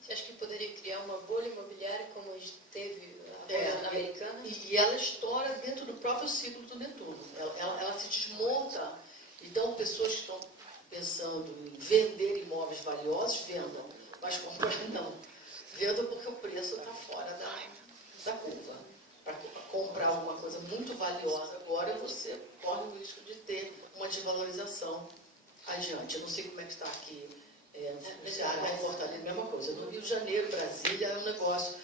Você acha que poderia criar uma bolha imobiliária como teve a bolha americana? E ela estoura dentro do próprio ciclo do Netuno. Ela se desmonta. Então, pessoas que estão pensando em vender imóveis valiosos, vendam. Mas comprar não. Vendam porque o preço está fora da curva. Para comprar alguma coisa muito valiosa agora, você corre o risco de ter uma desvalorização adiante. Eu não sei como é que está aqui no Ceará, em Fortaleza, a mesma coisa. No Rio de Janeiro, Brasília, é um negócio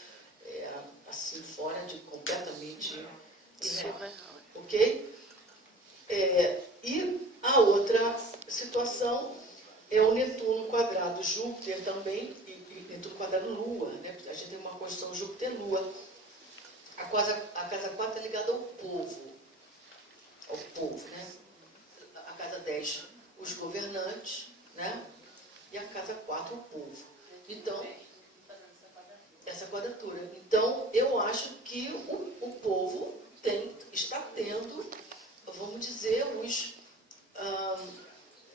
assim, fora de completamente irreal. Ok? E a outra situação é o Netuno quadrado Júpiter também, e Netuno quadrado Lua, né? A gente tem uma conjunção Júpiter-Lua. A casa 4 é ligada ao povo, né? A casa 10, os governantes, né? E a casa 4, o povo. Então, essa quadratura. Então, eu acho que o povo está tendo, vamos dizer,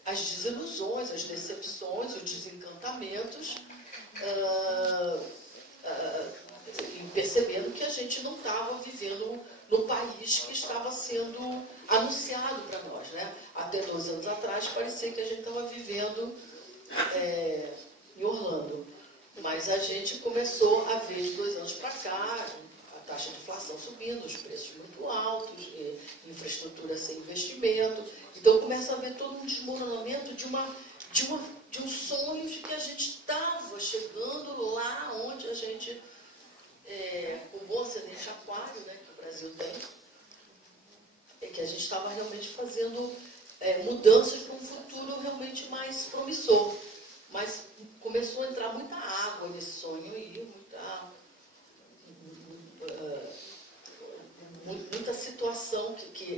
as desilusões, as decepções, os desencantamentos, percebendo que a gente não estava vivendo no país que estava sendo anunciado para nós, né? Até 2 anos atrás parecia que a gente estava vivendo em Orlando. Mas a gente começou a ver de 2 anos para cá a taxa de inflação subindo, os preços muito altos, infraestrutura sem investimento. Então começa a haver todo um desmoronamento de um sonho de que a gente estava chegando lá onde a gente, com o bom ascendente aquário, né, que o Brasil tem, que a gente estava realmente fazendo mudanças para um futuro realmente mais promissor. Mas começou a entrar muita água nesse sonho e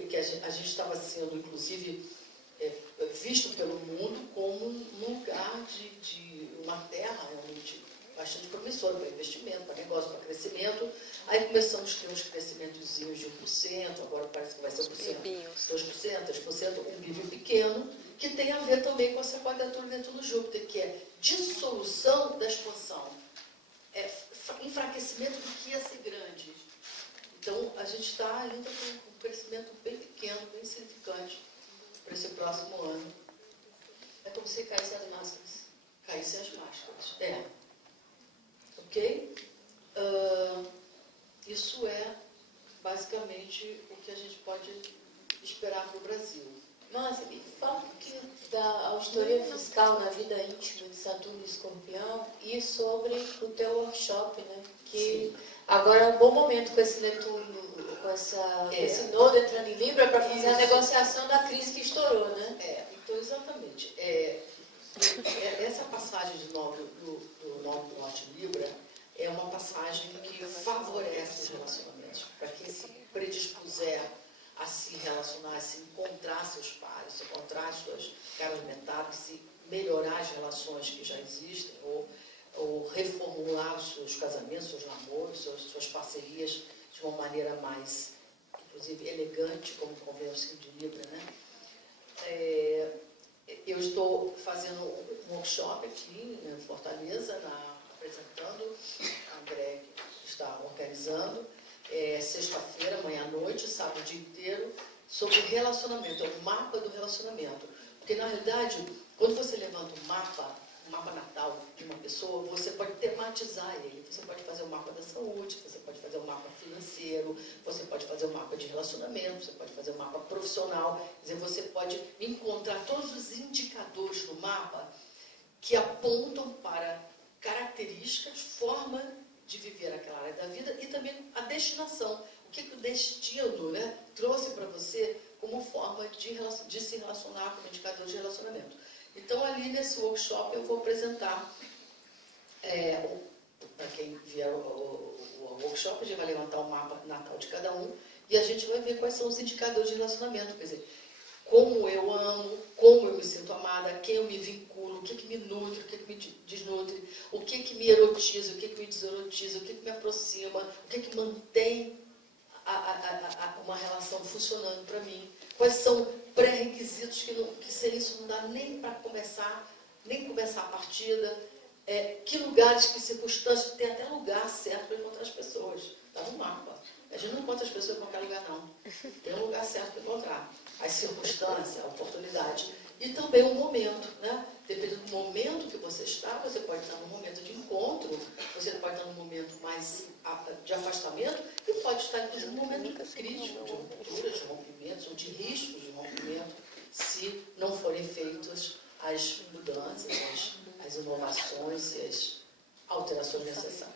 que a gente estava sendo, inclusive, visto pelo mundo como um lugar de uma terra realmente bastante promissora para investimento, para negócio, para crescimento. Aí começamos a ter uns crescimentozinhos de 1%, agora parece que vai ser 1%, 2%, 3%, um bíbio pequeno, que tem a ver também com essa quadratura dentro do Júpiter, que é dissolução da expansão, enfraquecimento do que ia ser grande. Então, a gente está ainda com um crescimento bem pequeno, bem insignificante para esse próximo ano. É como se caísse as máscaras. Caíssem as máscaras. Ok? Isso é basicamente o que a gente pode esperar para o Brasil. Mas fala um pouquinho da auditoria fiscal na vida íntima de Saturno e Escorpião e sobre o teu workshop, né? Que agora é um bom momento com esse Netuno, com esse nodo entrando em Libra para fazer a negociação da crise que estourou, né? Então, exatamente. Essa passagem do nodo do Norte Libra é uma passagem que favorece os relacionamentos. Para quem se predispuser a se relacionar, a se encontrar seus pares, se encontrar suas caras metades, se melhorar as relações que já existem, ou reformular os seus casamentos, seus namoros, suas parcerias de uma maneira mais, inclusive, elegante, como convém o signo de Libra, né? Eu estou fazendo um workshop aqui em Fortaleza, apresentando, a André está organizando, sexta-feira, amanhã à noite, sábado o dia inteiro, sobre relacionamento, é o mapa do relacionamento. Porque, na realidade, quando você levanta um mapa natal de uma pessoa, você pode tematizar ele. Você pode fazer o mapa da saúde, você pode fazer o mapa financeiro, você pode fazer o mapa de relacionamento, você pode fazer o mapa profissional. Quer dizer, você pode encontrar todos os indicadores no mapa que apontam para características, forma de viver aquela área da vida e também a destinação. O que o destino, né, trouxe para você como forma de se relacionar como indicador de relacionamento. Então, ali nesse workshop, eu vou apresentar, para quem vier o workshop, a gente vai levantar o mapa natal de cada um e a gente vai ver quais são os indicadores de relacionamento. Quer dizer, como eu amo, como eu me sinto amada, a quem eu me vinculo, o que me nutre, o que me desnutre, o que me erotiza, o que me deserotiza, o que me aproxima, o que mantém uma relação funcionando para mim. Quais são pré-requisitos que sem isso não dá nem para começar a partida. Que lugares, que circunstâncias, tem até lugar certo para encontrar as pessoas. Está no mapa. A gente não encontra as pessoas em qualquer lugar, não. Tem um lugar certo para encontrar. As circunstâncias, a oportunidade e também o momento, né? Dependendo do momento que você está, você pode estar num momento de encontro, você pode estar num momento mais de afastamento e pode estar, inclusive, num momento crítico, de rupturas, de rompimentos ou de riscos de rompimento, se não forem feitas as mudanças, as inovações e as alterações necessárias.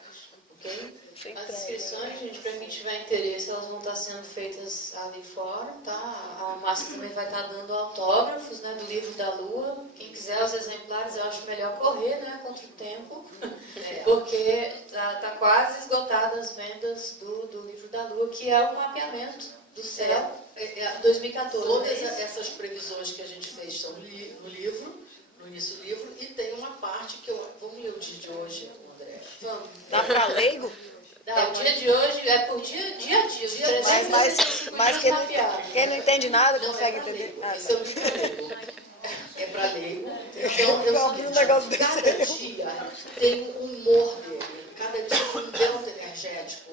Ok? As inscrições, gente, para quem tiver interesse, elas vão estar sendo feitas ali fora, tá? A Márcia também vai estar dando autógrafos, né, do livro da Lua. Quem quiser os exemplares, eu acho melhor correr, né, contra o tempo, porque tá quase esgotadas as vendas do livro da Lua, que é o mapeamento do céu 2014. Todas essas previsões que a gente fez estão no livro, no início do livro, e tem uma parte que vamos ler o dia de hoje, André. Vamos. Dá para leigo? O dia de hoje é por dia a dia. Mas quem não entende nada consegue entender nada. Isso é muito leigo. É para leigo. Então, cada dia tem um humor dele. Cada dia tem um vento energético.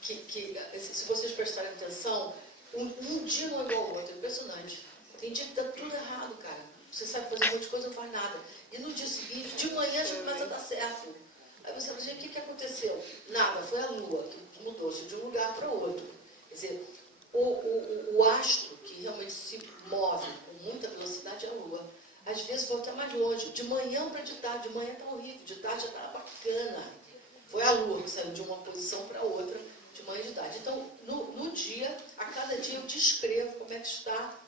Se vocês prestarem atenção, um dia não é igual ao outro. É impressionante. Tem dia que está tudo errado, cara. Você sabe fazer um monte de coisa, não faz nada. E no dia seguinte, de manhã, já começa a dar certo. Aí você fala, o que aconteceu? Nada, foi a Lua que mudou-se de um lugar para outro. Quer dizer, o astro que realmente se move com muita velocidade é a Lua. Às vezes volta mais longe. De manhã para de tarde. De manhã está horrível, de tarde já estava bacana. Foi a Lua que saiu de uma posição para outra, de manhã e de tarde. Então, no dia, a cada dia eu descrevo como é que está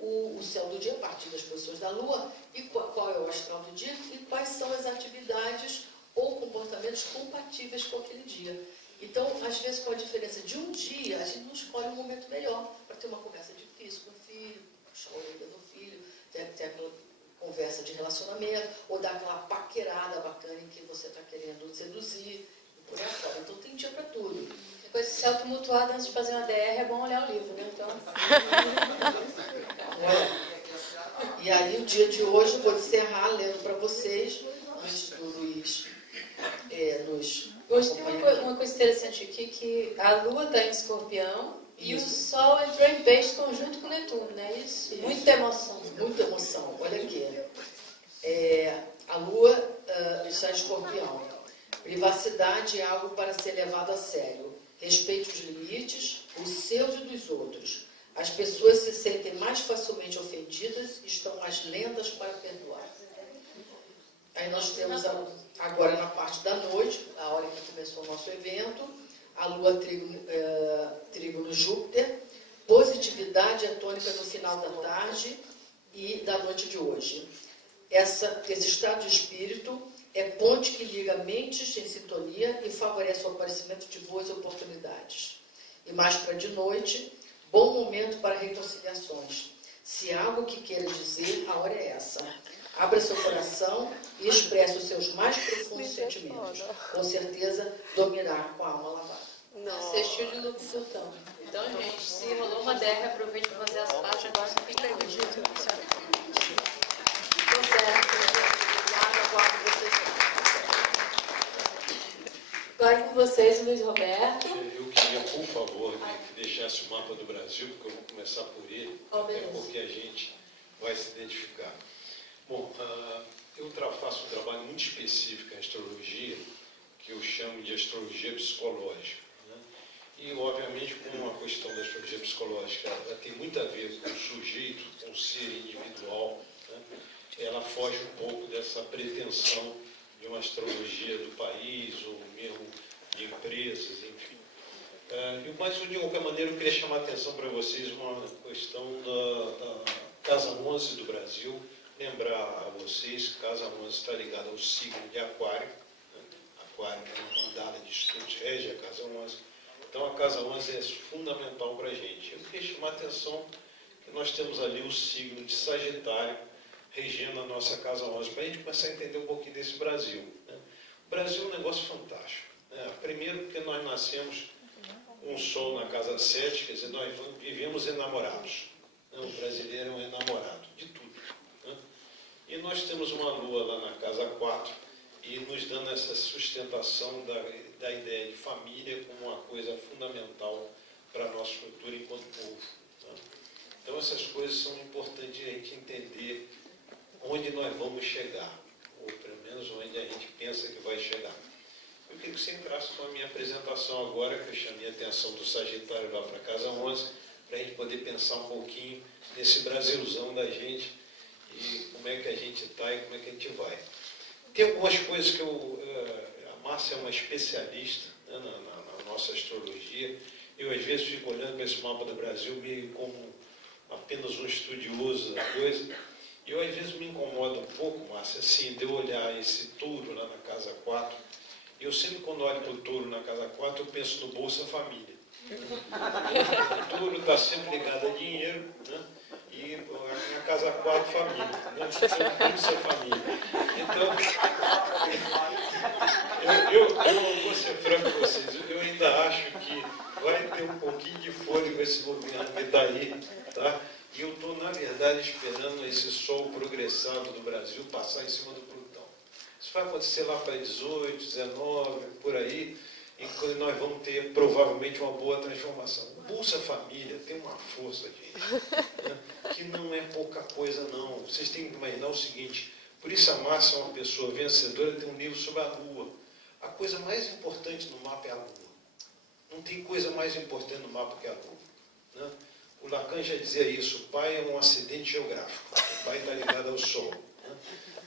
o céu do dia, a partir das posições da Lua, e qual é o astral do dia, e quais são as atividades ou comportamentos compatíveis com aquele dia. E Então, às vezes, com a diferença de um dia, a gente não escolhe um momento melhor para ter uma conversa difícil com o filho, puxar a orelha do filho, ter aquela conversa de relacionamento, ou dar aquela paquerada bacana em que você está querendo seduzir, e por aí fora. Então, tem dia para tudo. Depois, se auto-mutuar antes de fazer uma DR, é bom olhar o livro, né? Então... E aí, o dia de hoje, eu vou encerrar lendo para vocês, antes do Luiz nos Hoje tem uma coisa interessante aqui, que a Lua está em Escorpião e o Sol entrou em Peixe conjunto com Netuno, né? Isso. Muita emoção. Muita emoção. Olha aqui. A Lua está em Escorpião. Privacidade é algo para ser levado a sério. Respeite os limites, os seus e dos outros. As pessoas se sentem mais facilmente ofendidas e estão mais lentas para perdoar. Aí nós temos agora na parte da noite, a hora que começou o nosso evento, a Lua trígono Júpiter, positividade é tônica no final da tarde e da noite de hoje. Esse estado de espírito é ponte que liga mentes em sintonia e favorece o aparecimento de boas oportunidades. E mais para de noite, bom momento para reconciliações. Se há algo que queira dizer, a hora é essa. Abra seu coração e expresse os seus mais profundos sentimentos. Com certeza, dominará com a alma lavada. Assistiu de Lua Plutão. Então, gente, se rolou uma DR, aproveite para fazer as partes agora no fim do dia. Agora com vocês, Luiz Roberto. Eu queria, por favor, que deixasse o mapa do Brasil, porque eu vou começar por ele, até porque a gente vai se identificar. Bom, eu faço um trabalho muito específico em astrologia, que eu chamo de astrologia psicológica. Né? E, obviamente, como a questão da astrologia psicológica ela tem muito a ver com o sujeito, com o ser individual, né? Ela foge um pouco dessa pretensão de uma astrologia do país, ou mesmo de empresas, enfim. Mas, de qualquer maneira, eu queria chamar a atenção para vocês uma questão da Casa 11 do Brasil. Lembrar a vocês que Casa 11 está ligada ao signo de Aquário. Né? Aquário é uma mandala de estudos, rege a Casa 11. Então, a Casa 11 é fundamental para a gente. Eu queria chamar a atenção que nós temos ali o signo de Sagitário, regendo a nossa Casa 11, para a gente começar a entender um pouquinho desse Brasil. Né? O Brasil é um negócio fantástico. Né? Primeiro porque nós nascemos com um Sol na Casa 7, quer dizer, nós vivemos enamorados. Né? O brasileiro é um enamorado de tudo. Né? E nós temos uma Lua lá na Casa 4, e nos dando essa sustentação da ideia de família como uma coisa fundamental para a nossa cultura enquanto povo. Né? Então essas coisas são importantes a gente entender onde nós vamos chegar, ou pelo menos onde a gente pensa que vai chegar. Eu queria que você entrasse com a minha apresentação agora, que eu chamei a atenção do Sagitário lá para a Casa 11, para a gente poder pensar um pouquinho nesse Brasilzão da gente, e como é que a gente está e como é que a gente vai. Tem algumas coisas que a Márcia é uma especialista, né, na nossa astrologia. Eu, às vezes, fico olhando para esse mapa do Brasil meio como apenas um estudioso da coisa. E eu, às vezes, me incomoda um pouco, Márcia, assim, de eu olhar esse touro lá na Casa 4. Eu sempre, quando olho para o touro na Casa 4, eu penso no Bolsa Família. O touro está sempre ligado a dinheiro, né? E a minha Casa 4, família. Né? Bolsa Família. Então, eu vou ser franco com vocês, eu ainda acho que vai ter um pouquinho de fôlego esse governo que está aí, tá? E eu estou, na verdade, esperando esse sol progressado do Brasil passar em cima do Plutão. Isso vai acontecer lá para 18, 19, por aí, em que nós vamos ter, provavelmente, uma boa transformação. O Bolsa Família tem uma força, gente, né, que não é pouca coisa, não. Vocês têm que imaginar o seguinte, por isso a Márcia é uma pessoa vencedora, tem um livro sobre a Lua. A coisa mais importante no mapa é a Lua. Não tem coisa mais importante no mapa que a Lua. Né? O Lacan já dizia isso, o pai é um acidente geográfico, o pai está ligado ao Sol. Né?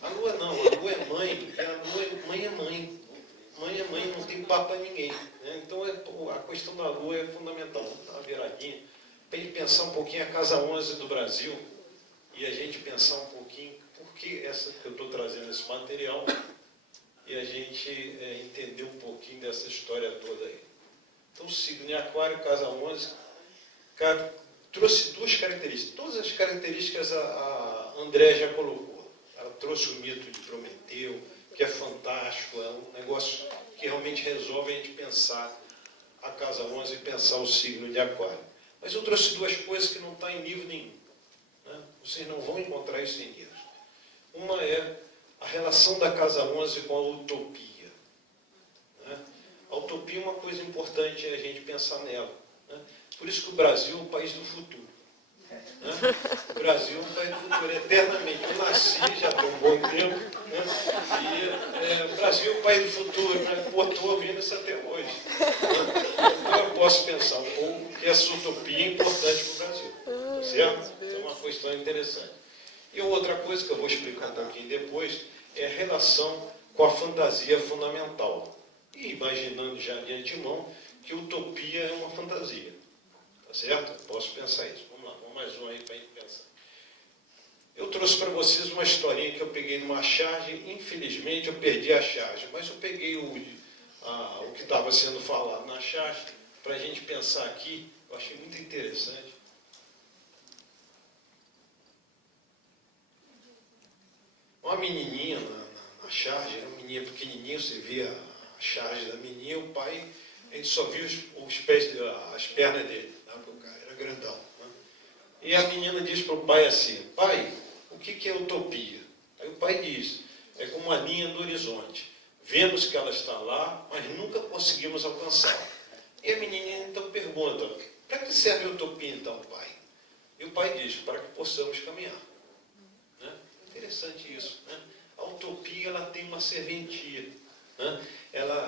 A Lua não, a Lua é mãe, e a Lua mãe é mãe. Mãe é mãe, não tem papo a ninguém. Né? Então a questão da Lua é fundamental. Vamos dar uma viradinha, para ele pensar um pouquinho a Casa 11 do Brasil, e a gente pensar um pouquinho por que eu estou trazendo esse material, e a gente entender um pouquinho dessa história toda aí. Então, o signo de Aquário, casa 11, cara, trouxe duas características. Todas as características a André já colocou. Ela trouxe o mito de Prometeu, que é fantástico, é um negócio que realmente resolve a gente pensar a casa 11 e pensar o signo de Aquário. Mas eu trouxe duas coisas que não estão em livro nenhum. Né? Vocês não vão encontrar isso em livros. Uma é a relação da casa 11 com a utopia. Né? A utopia é uma coisa importante, é a gente pensar nela. Né? Por isso que o Brasil é o país do futuro. Né? O Brasil é um país do futuro, eternamente. Eu nasci já tem um bom tempo. Né? E o Brasil é o país do futuro. Né? Estou ouvindo isso até hoje. Né? Então eu posso pensar um pouco que essa utopia é importante para o Brasil. Certo? Então é uma questão interessante. E outra coisa que eu vou explicar um pouquinho depois é a relação com a fantasia fundamental. E imaginando já de antemão que utopia é uma fantasia. Tá certo? Eu posso pensar isso. Vamos lá, vamos mais um aí para a gente pensar. Eu trouxe para vocês uma historinha que eu peguei numa charge. Infelizmente eu perdi a charge, mas eu peguei o que estava sendo falado na charge para a gente pensar aqui. Eu achei muito interessante. Uma menininha na charge, uma menininha pequenininha, você vê a charge da menininha, o pai, a gente só viu os pés, as pernas dele, né, porque o cara era grandão. Né? E a menina diz para o pai assim: pai, o que é utopia? Aí o pai diz: é como uma linha do horizonte. Vemos que ela está lá, mas nunca conseguimos alcançá-la. E a menininha então pergunta: para que serve a utopia então, pai? E o pai diz: para que possamos caminhar. Né? Interessante isso. Né? A utopia ela tem uma serventia. Né?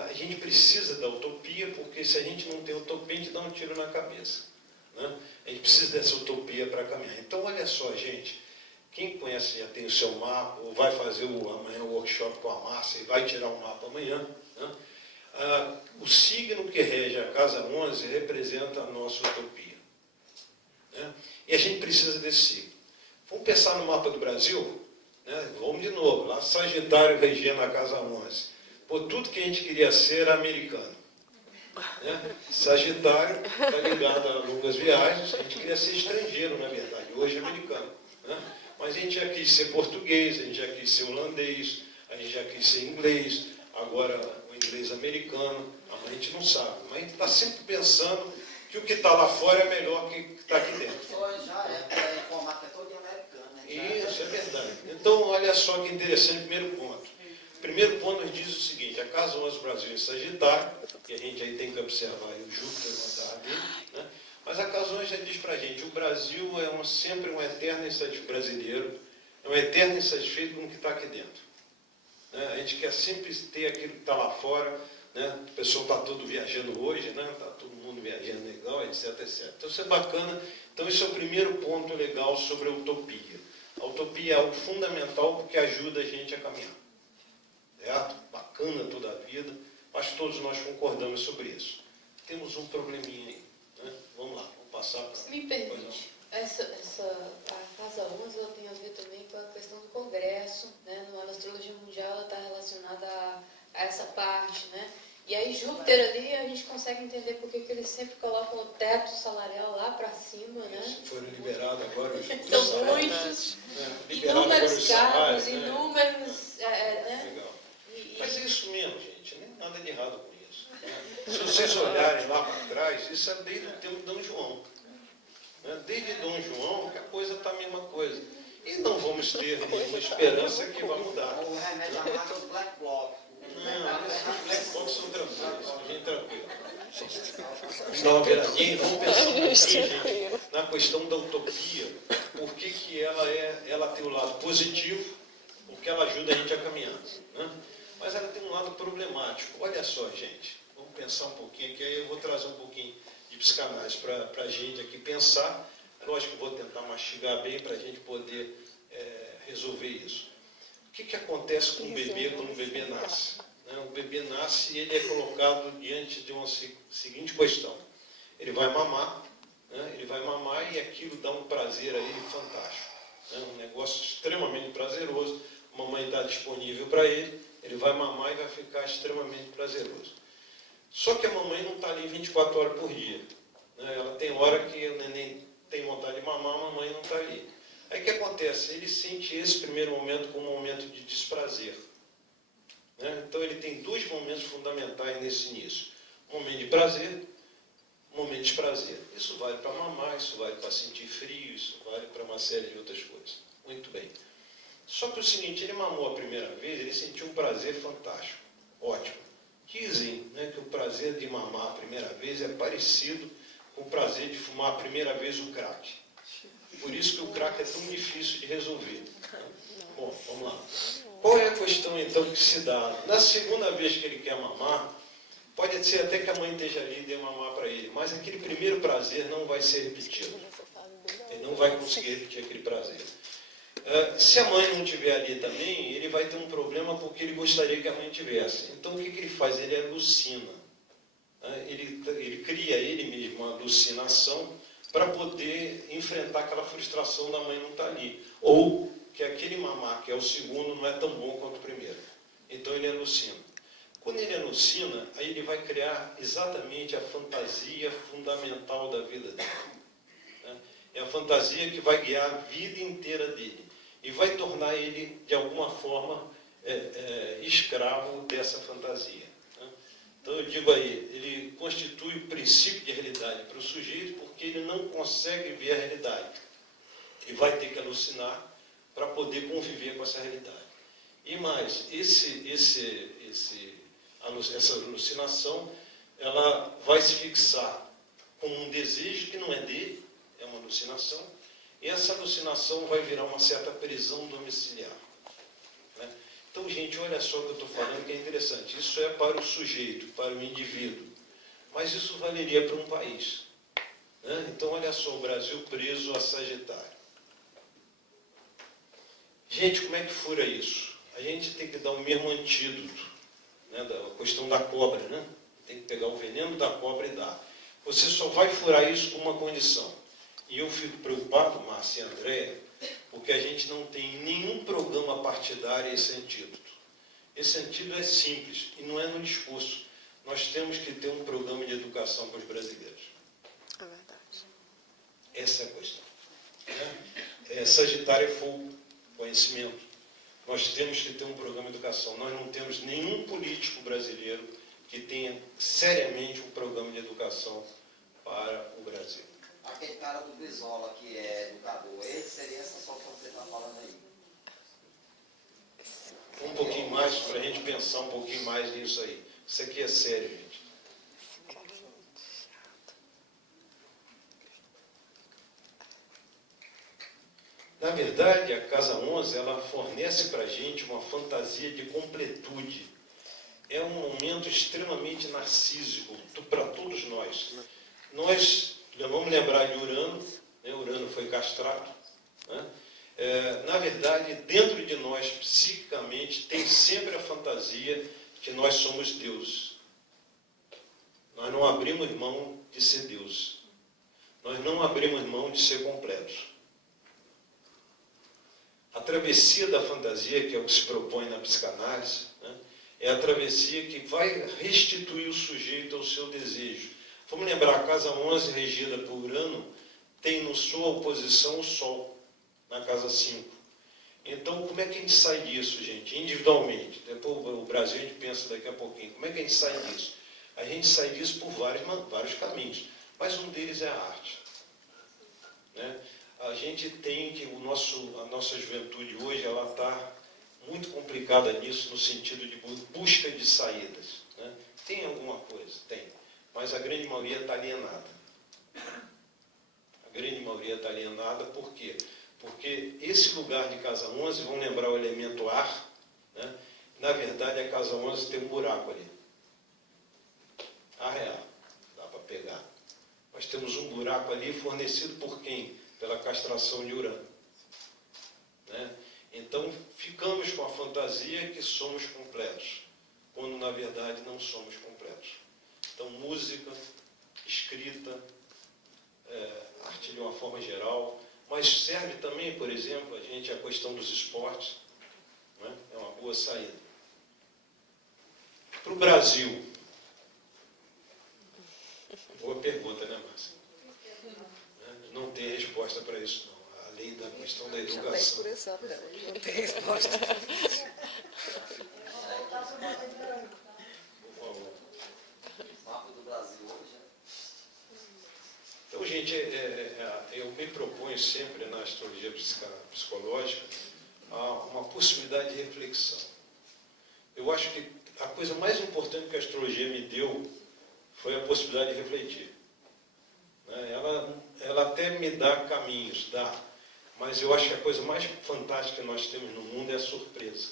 A gente precisa da utopia, porque se a gente não tem utopia, a gente dá um tiro na cabeça. Né? A gente precisa dessa utopia para caminhar. Então, olha só, gente. Quem conhece já tem o seu mapa, ou vai fazer amanhã o workshop com a Márcia e vai tirar o mapa amanhã. Né? O signo que rege a casa 11 representa a nossa utopia. Né? E a gente precisa desse signo. Vamos pensar no mapa do Brasil? Né? Vamos de novo, lá Sagitário regendo a casa 11. Pô, tudo que a gente queria ser era americano. Né? Sagitário está ligado a longas viagens, a gente queria ser estrangeiro, na verdade, hoje é americano. Né? Mas a gente já quis ser português, a gente já quis ser holandês, a gente já quis ser inglês, agora o inglês americano, a gente não sabe. Mas a gente está sempre pensando que o que está lá fora é melhor que o que está aqui dentro. Já é formato é todo americano. Né? Isso, é verdade. Então, olha só que interessante, primeiro ponto. Primeiro ponto nos diz o seguinte: a casa 11 Brasil em Sagitário, que a gente aí tem que observar o Júpiter na terra dele, né? Mas a casa 11 já diz para a gente: o Brasil é sempre um eterno insatisfeito brasileiro, é um eterno insatisfeito com o que está aqui dentro. Né? A gente quer sempre ter aquilo que está lá fora, né? O pessoal está todo viajando hoje, né? Está todo mundo viajando legal, etc, etc. Então isso é bacana. Então esse é o primeiro ponto legal sobre a utopia. A utopia é algo fundamental porque ajuda a gente a caminhar. Certo? Bacana toda a vida. Acho que todos nós concordamos sobre isso. Temos um probleminha aí. Né? Vamos lá, vamos passar para... Se me permite, a casa 11 ela tem a ver também com a questão do Congresso. Né? Na astrologia mundial ela está relacionada a essa parte. Né? E aí Júpiter ali a gente consegue entender porque que eles sempre colocam o teto salarial lá para cima. Né? Foram liberados agora os são muitos, inúmeros cargos, inúmeros... né? Legal. Mas é isso mesmo, gente, nem nada de errado com isso. Se vocês olharem lá para trás, isso é desde o tempo de Dom João. Né? Desde Dom João, que a coisa está a mesma coisa. E não vamos ter nenhuma esperança que vai mudar. O remédio amargo é o Black Bloc. Não, esses Black Box são tranquilos, gente tranquila. Dá uma viradinha, vamos pensar um pouquinho, gente, na questão da utopia. Por que ela tem o lado positivo? Porque ela ajuda a gente a caminhar. Né? Mas ela tem um lado problemático. Olha só, gente, vamos pensar um pouquinho aqui, aí eu vou trazer um pouquinho de psicanálise para a gente aqui pensar. Lógico que eu vou tentar mastigar bem para a gente poder resolver isso. O que acontece com o bebê quando o bebê nasce? Né? O bebê nasce e ele é colocado diante de uma seguinte questão. Ele vai mamar, né? Ele vai mamar e aquilo dá um prazer a ele fantástico. Né? Um negócio extremamente prazeroso. A mamãe está disponível para ele, ele vai mamar e vai ficar extremamente prazeroso. Só que a mamãe não está ali 24 horas por dia. Né? Ela tem hora que o neném tem vontade de mamar, a mamãe não está ali. Aí o que acontece? Ele sente esse primeiro momento como um momento de desprazer. Né? Então ele tem dois momentos fundamentais nesse início. Um momento de prazer, um momento de desprazer. Isso vale para mamar, isso vale para sentir frio, isso vale para uma série de outras coisas. Muito bem. Só que o seguinte, ele mamou a primeira vez, ele sentiu um prazer fantástico. Ótimo. Dizem, né, que o prazer de mamar a primeira vez é parecido com o prazer de fumar a primeira vez o crack. Por isso que o crack é tão difícil de resolver. Bom, vamos lá. Qual é a questão, então, que se dá? Na segunda vez que ele quer mamar, pode ser até que a mãe esteja ali e dê mamar para ele, mas aquele primeiro prazer não vai ser repetido. Ele não vai conseguir repetir aquele prazer. Se a mãe não estiver ali também, ele vai ter um problema porque ele gostaria que a mãe tivesse. Então, o que ele faz? Ele alucina. Ele cria ele mesmo uma alucinação para poder enfrentar aquela frustração da mãe não estar ali. Ou que aquele mamar, que é o segundo, não é tão bom quanto o primeiro. Então, ele alucina. Quando ele alucina, aí ele vai criar exatamente a fantasia fundamental da vida dele. É a fantasia que vai guiar a vida inteira dele. E vai tornar ele, de alguma forma, escravo dessa fantasia. Então eu digo aí, ele constitui o princípio de realidade para o sujeito porque ele não consegue ver a realidade. E vai ter que alucinar para poder conviver com essa realidade. E mais, essa alucinação, ela vai se fixar como um desejo que não é dele, é uma alucinação, e essa alucinação vai virar uma certa prisão domiciliar. Né? Então, gente, olha só o que eu estou falando, que é interessante. Isso é para o sujeito, para o indivíduo. Mas isso valeria para um país. Né? Então, olha só, o Brasil preso a Sagitário. Gente, como é que fura isso? A gente tem que dar o mesmo antídoto, né, da questão da cobra. Né? Tem que pegar o veneno da cobra e dar. Você só vai furar isso com uma condição. E eu fico preocupado, Márcia e Andréia, porque a gente não tem nenhum programa partidário a esse antídoto. Esse antídoto é simples e não é no discurso. Nós temos que ter um programa de educação para os brasileiros. É verdade. Essa é a questão. Né? Sagitário é fogo, conhecimento. Nós temos que ter um programa de educação. Nós não temos nenhum político brasileiro que tenha seriamente um programa de educação para o Brasil. Aquele cara do Brizola, que é educador, ele seria essa solução que você está falando aí? Um pouquinho mais, para a gente pensar um pouquinho mais nisso aí. Isso aqui é sério, gente. Na verdade, a Casa 11, ela fornece para a gente uma fantasia de completude. É um momento extremamente narcísico para todos nós. Nós vamos lembrar de Urano, né? Urano foi castrado. Né? Na verdade, dentro de nós, psiquicamente, tem sempre a fantasia que nós somos deuses. Nós não abrimos mão de ser deuses. Nós não abrimos mão de ser completos. A travessia da fantasia, que é o que se propõe na psicanálise, né? É a travessia que vai restituir o sujeito ao seu desejo. Vamos lembrar, a Casa 11, regida por Urano, tem no sua oposição o Sol, na Casa 5. Então, como é que a gente sai disso, gente? Individualmente. Depois o Brasil a gente pensa daqui a pouquinho. Como é que a gente sai disso? A gente sai disso por vários caminhos. Mas um deles é a arte. Né? A gente tem que, a nossa juventude hoje, ela está muito complicada nisso, no sentido de busca de saídas. Né? Tem alguma coisa? Tem. Mas a grande maioria está alienada. A grande maioria está alienada por quê? Porque esse lugar de Casa 11, vamos lembrar o elemento ar, né? Na verdade a Casa 11 tem um buraco ali. Ar é ar, dá para pegar. Nós temos um buraco ali fornecido por quem? Pela castração de Urano. Né? Então ficamos com a fantasia que somos completos, quando na verdade não somos completos. Então, música, escrita, arte de uma forma geral, mas serve também, por exemplo, a questão dos esportes, né? É uma boa saída. Para o Brasil, questão da Já está educação. escurecendo, não tem resposta. Por favor. Mapa do Brasil hoje. Então, gente, eu me proponho sempre na astrologia psicológica uma possibilidade de reflexão. Eu acho que a coisa mais importante que a astrologia me deu foi a possibilidade de refletir. Ela até me dá caminhos, mas eu acho que a coisa mais fantástica que nós temos no mundo é a surpresa.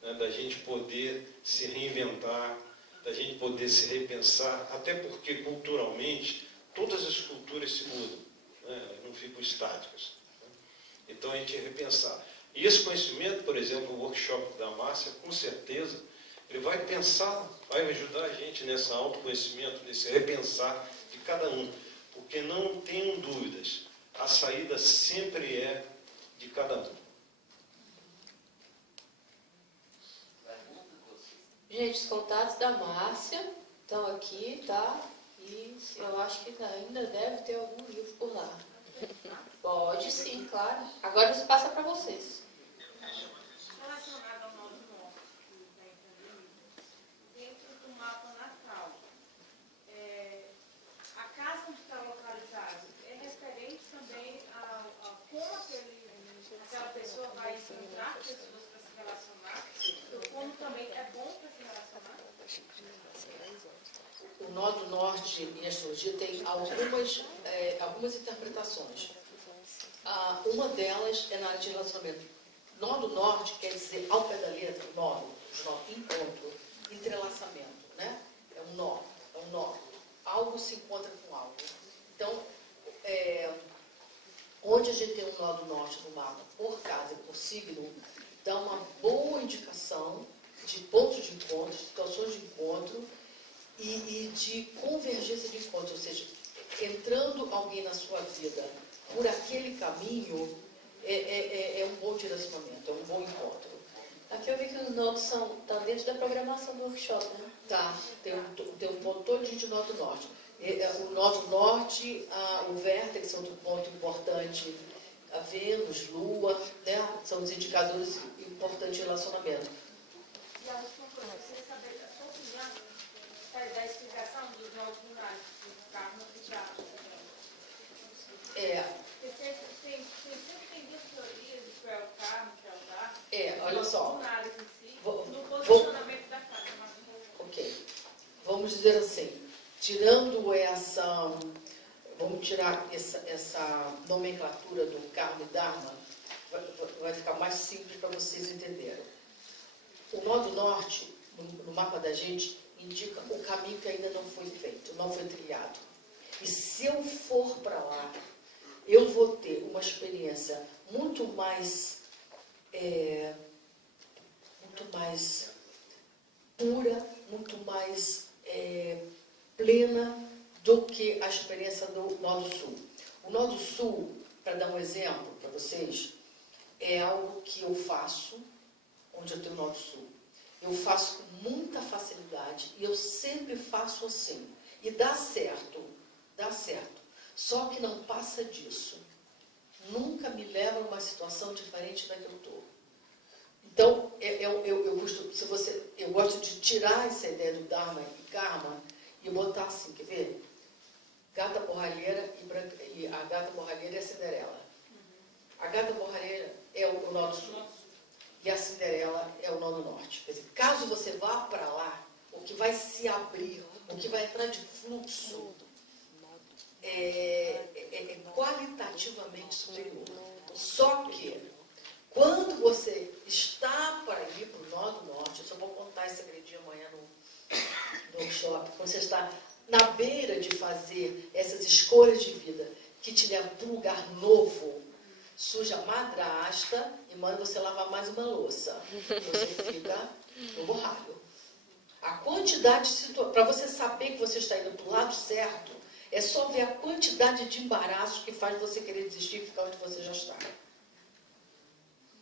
Da gente poder se reinventar, da gente poder se repensar, até porque culturalmente todas as culturas se mudam, não ficam estáticas. Então a gente repensar. E esse conhecimento, por exemplo, o workshop da Márcia, com certeza, ele vai pensar, vai ajudar a gente nesse autoconhecimento, nesse repensar de cada um. Porque não tenham dúvidas, a saída sempre é de cada um. Gente, os contatos da Márcia estão aqui, tá? E eu acho que ainda deve ter algum livro por lá. Pode sim, claro. Agora isso passa para vocês. Relacionado ao Nodo Norte, que está entendendo, dentro do mapa natal, a casa onde está localizado é referente também a como aquela pessoa vai encontrar pessoas para se relacionar, ou como também é bom para se relacionar? O Nodo Norte em astrologia tem algumas interpretações. Uma delas é na área de relacionamento. Nodo Norte quer dizer, ao pé da letra, nodo, encontro, entrelaçamento, né? É um nó. Algo se encontra com algo. Então, onde a gente tem um Nodo Norte no mapa, por casa e por signo, dá uma boa indicação de pontos de encontro, situações de encontro e de convergência de encontro, ou seja, entrando alguém na sua vida por aquele caminho, é um bom direcionamento, é um bom encontro. Aqui eu vi que os nodos estão dentro da programação do workshop, né? Tá, tem um ponto todo de Nodo Norte. O Nodo Norte, o vértex é outro ponto importante, a Vênus, Lua, né? São os indicadores importantes de relacionamento. E a última coisa, eu queria saber a sua opinião da explicação dos nodos lunares, do karma e da... Porque sempre tem duas teorias, que é o karma, que é o dharma. Olha só. Os lunares em si, no posicionamento da casa. Ok. Vamos dizer assim, tirando vamos tirar essa nomenclatura do karma e dharma, vai ficar mais simples para vocês entenderem. O Nodo Norte, no mapa da gente, indica o caminho que ainda não foi feito, não foi trilhado. E se eu for para lá, eu vou ter uma experiência muito mais pura, muito mais plena do que a experiência do Nodo Sul. O Nodo Sul, para dar um exemplo para vocês, é algo que eu faço, onde eu tenho o Nodo Sul. Eu faço com muita facilidade e eu sempre faço assim. E dá certo. Só que não passa disso. Nunca me leva a uma situação diferente da que eu estou. Então, eu gosto de tirar essa ideia do Dharma e Karma e botar assim, quer ver? Gata borralheira e a gata borralheira é a Cinderela. A gata borralheira é o Nodo Sul. E a Cinderela é o Nodo Norte. Quer dizer, caso você vá para lá, o que vai se abrir, o que vai entrar de fluxo é qualitativamente superior. Só que, quando você está para ir para o Nodo Norte, eu só vou contar esse segredinho amanhã no workshop, quando você está na beira de fazer essas escolhas de vida que te levam para um lugar novo, suja a madrasta e manda você lavar mais uma louça. Você fica no borralho. A quantidade de situações, para você saber que você está indo para o lado certo, é só ver a quantidade de embaraços que faz você querer desistir e ficar onde você já está.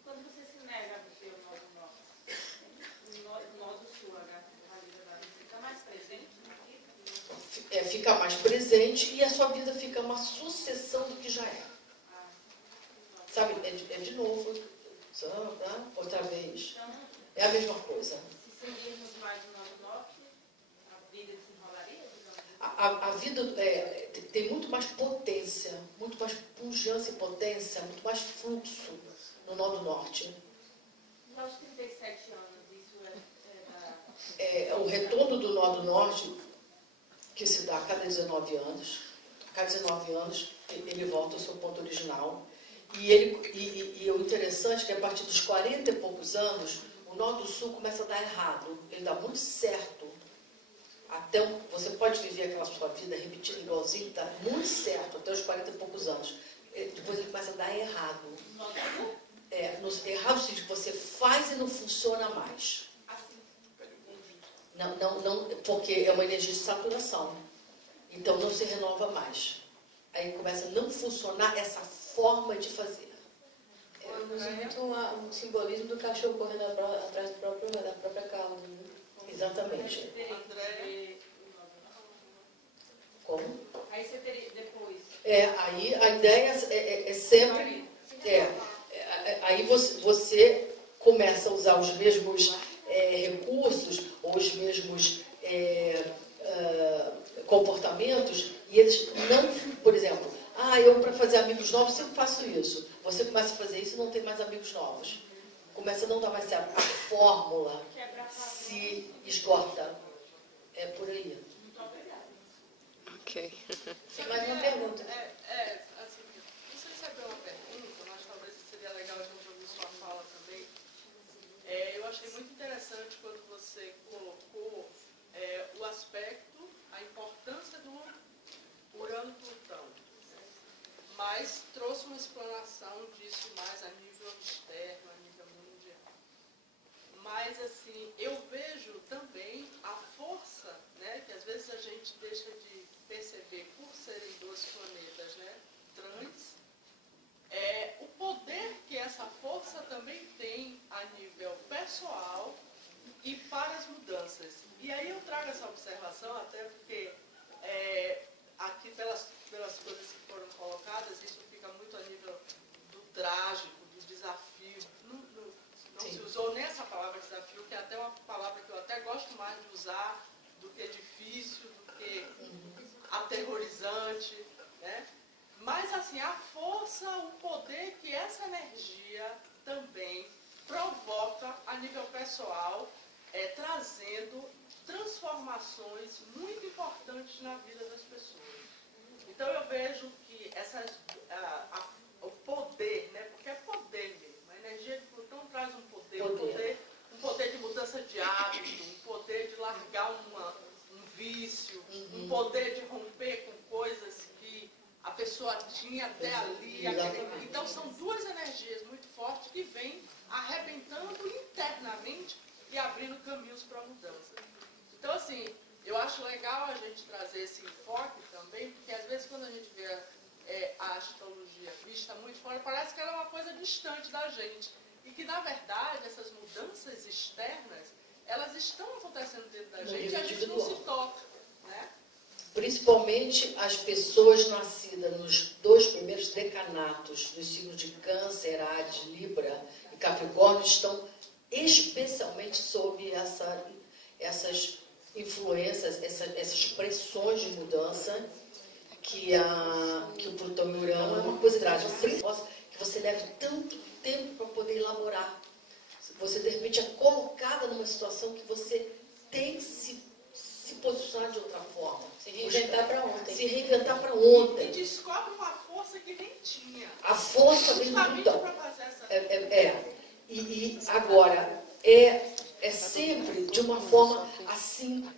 Quando você se nega a viver o Nodo Norte, o Nodo Sul, fica mais presente na vida? Fica mais presente e a sua vida fica uma sucessão do que já é. Sabe, é de novo, tá? Outra vez. É a mesma coisa. Se seguirmos mais o Nodo Norte, a vida desenrolaria, digamos assim? A vida tem muito mais potência, muito mais pujança e potência, muito mais fluxo no Nodo Norte. Aos 37 anos, isso O retorno do Nodo Norte, que se dá a cada 19 anos. Cada 19 anos ele volta ao seu ponto original. E o interessante é que a partir dos 40 e poucos anos, o Nodo Sul começa a dar errado. Ele dá muito certo. Você pode viver aquela sua vida repetindo igualzinho, dá muito certo até os 40 e poucos anos. Depois ele começa a dar errado. Errado que você faz e não funciona mais. Não, porque é uma energia de saturação. Então não se renova mais. Aí começa a não funcionar essa forma de fazer. Muito um simbolismo do cachorro correndo atrás da própria cauda. Né? Exatamente. Como? Aí você teria depois. Aí a ideia é sempre. Aí você começa a usar os mesmos recursos, ou os mesmos comportamentos, e eles não, por exemplo, eu para fazer amigos novos sempre faço isso. Você começa a fazer isso e não tem mais amigos novos. Começa a não dar mais certo. A fórmula se esgota. É por aí. Muito obrigada. Ok. Mais uma pergunta. Assim, não sei se é uma pergunta, mas talvez seria legal a gente ouvir sua fala também. Eu achei muito interessante quando você colocou o aspecto, a importância do Urano-Plutão, mas trouxe uma explanação disso mais a nível externo, a nível mundial. Mas, assim, eu vejo também a força, né, que às vezes a gente deixa de perceber por serem dois planetas, né, trans, o poder que essa força também tem a nível pessoal e para as mudanças. E aí eu trago essa observação, até porque aqui pelas coisas que foram colocadas, isso fica muito a nível do trágico, do desafio. Não se usou nem essa palavra desafio, que é até uma palavra que eu até gosto mais de usar do que difícil, do que aterrorizante, né? Mas, assim, a força, o poder que essa energia também provoca a nível pessoal, trazendo transformações muito importantes na vida das pessoas. Então, eu vejo que o poder, né? Porque é poder mesmo. A energia de Plutão traz um poder. Um poder de mudança de hábito, um poder de largar um vício, um poder de romper com coisas que a pessoa tinha até ali. Então, são duas energias muito fortes que vêm arrebentando internamente e abrindo caminhos para a mudança. Então, assim, eu acho legal a gente trazer esse enfoque também, porque às vezes quando a gente vê a astrologia vista muito fora, parece que ela é uma coisa distante da gente. E que, na verdade, essas mudanças externas, elas estão acontecendo dentro da gente e a gente não se toca, né? Principalmente as pessoas nascidas nos 2 primeiros decanatos dos signos de Câncer, Áries, Libra e Capricórnio estão especialmente sob essas influências, essas pressões de mudança que o Plutão e o Urano é uma coisa grave. Que você leve tanto tempo para poder elaborar. Você, de repente, é colocada numa situação que você tem que se posicionar de outra forma. Se reinventar para ontem. Se reinventar para ontem. E descobre uma força que nem tinha. A força vem do Plutão. Para fazer essa... E agora, é sempre de uma forma assim,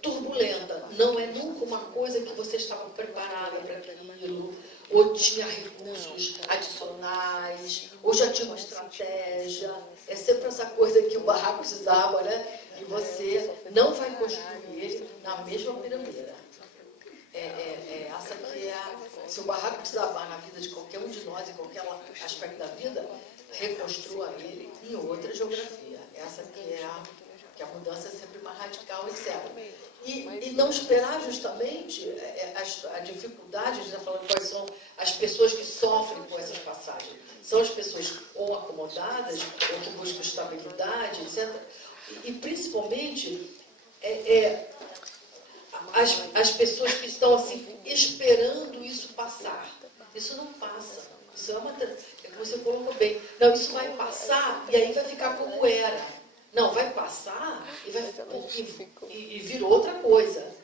turbulenta. Não é nunca uma coisa que você estava preparada para aquilo, ou tinha recursos adicionais, ou já tinha uma estratégia. É sempre essa coisa que o barraco desaba, né? E você não vai construir ele na mesma piradeira. Essa que se o barraco desabar na vida de qualquer um de nós, em qualquer aspecto da vida, reconstrua ele em outra geografia. Essa que é que a mudança é sempre mais radical, etc. E não esperar justamente a dificuldade, a gente está falando quais são as pessoas que sofrem com essas passagens. São as pessoas ou acomodadas, ou que buscam estabilidade, etc. E principalmente as pessoas que estão assim esperando isso passar. Isso não passa. Isso é que você colocou bem. Não, isso vai passar e aí vai ficar como era. Não, vai passar e virou outra coisa.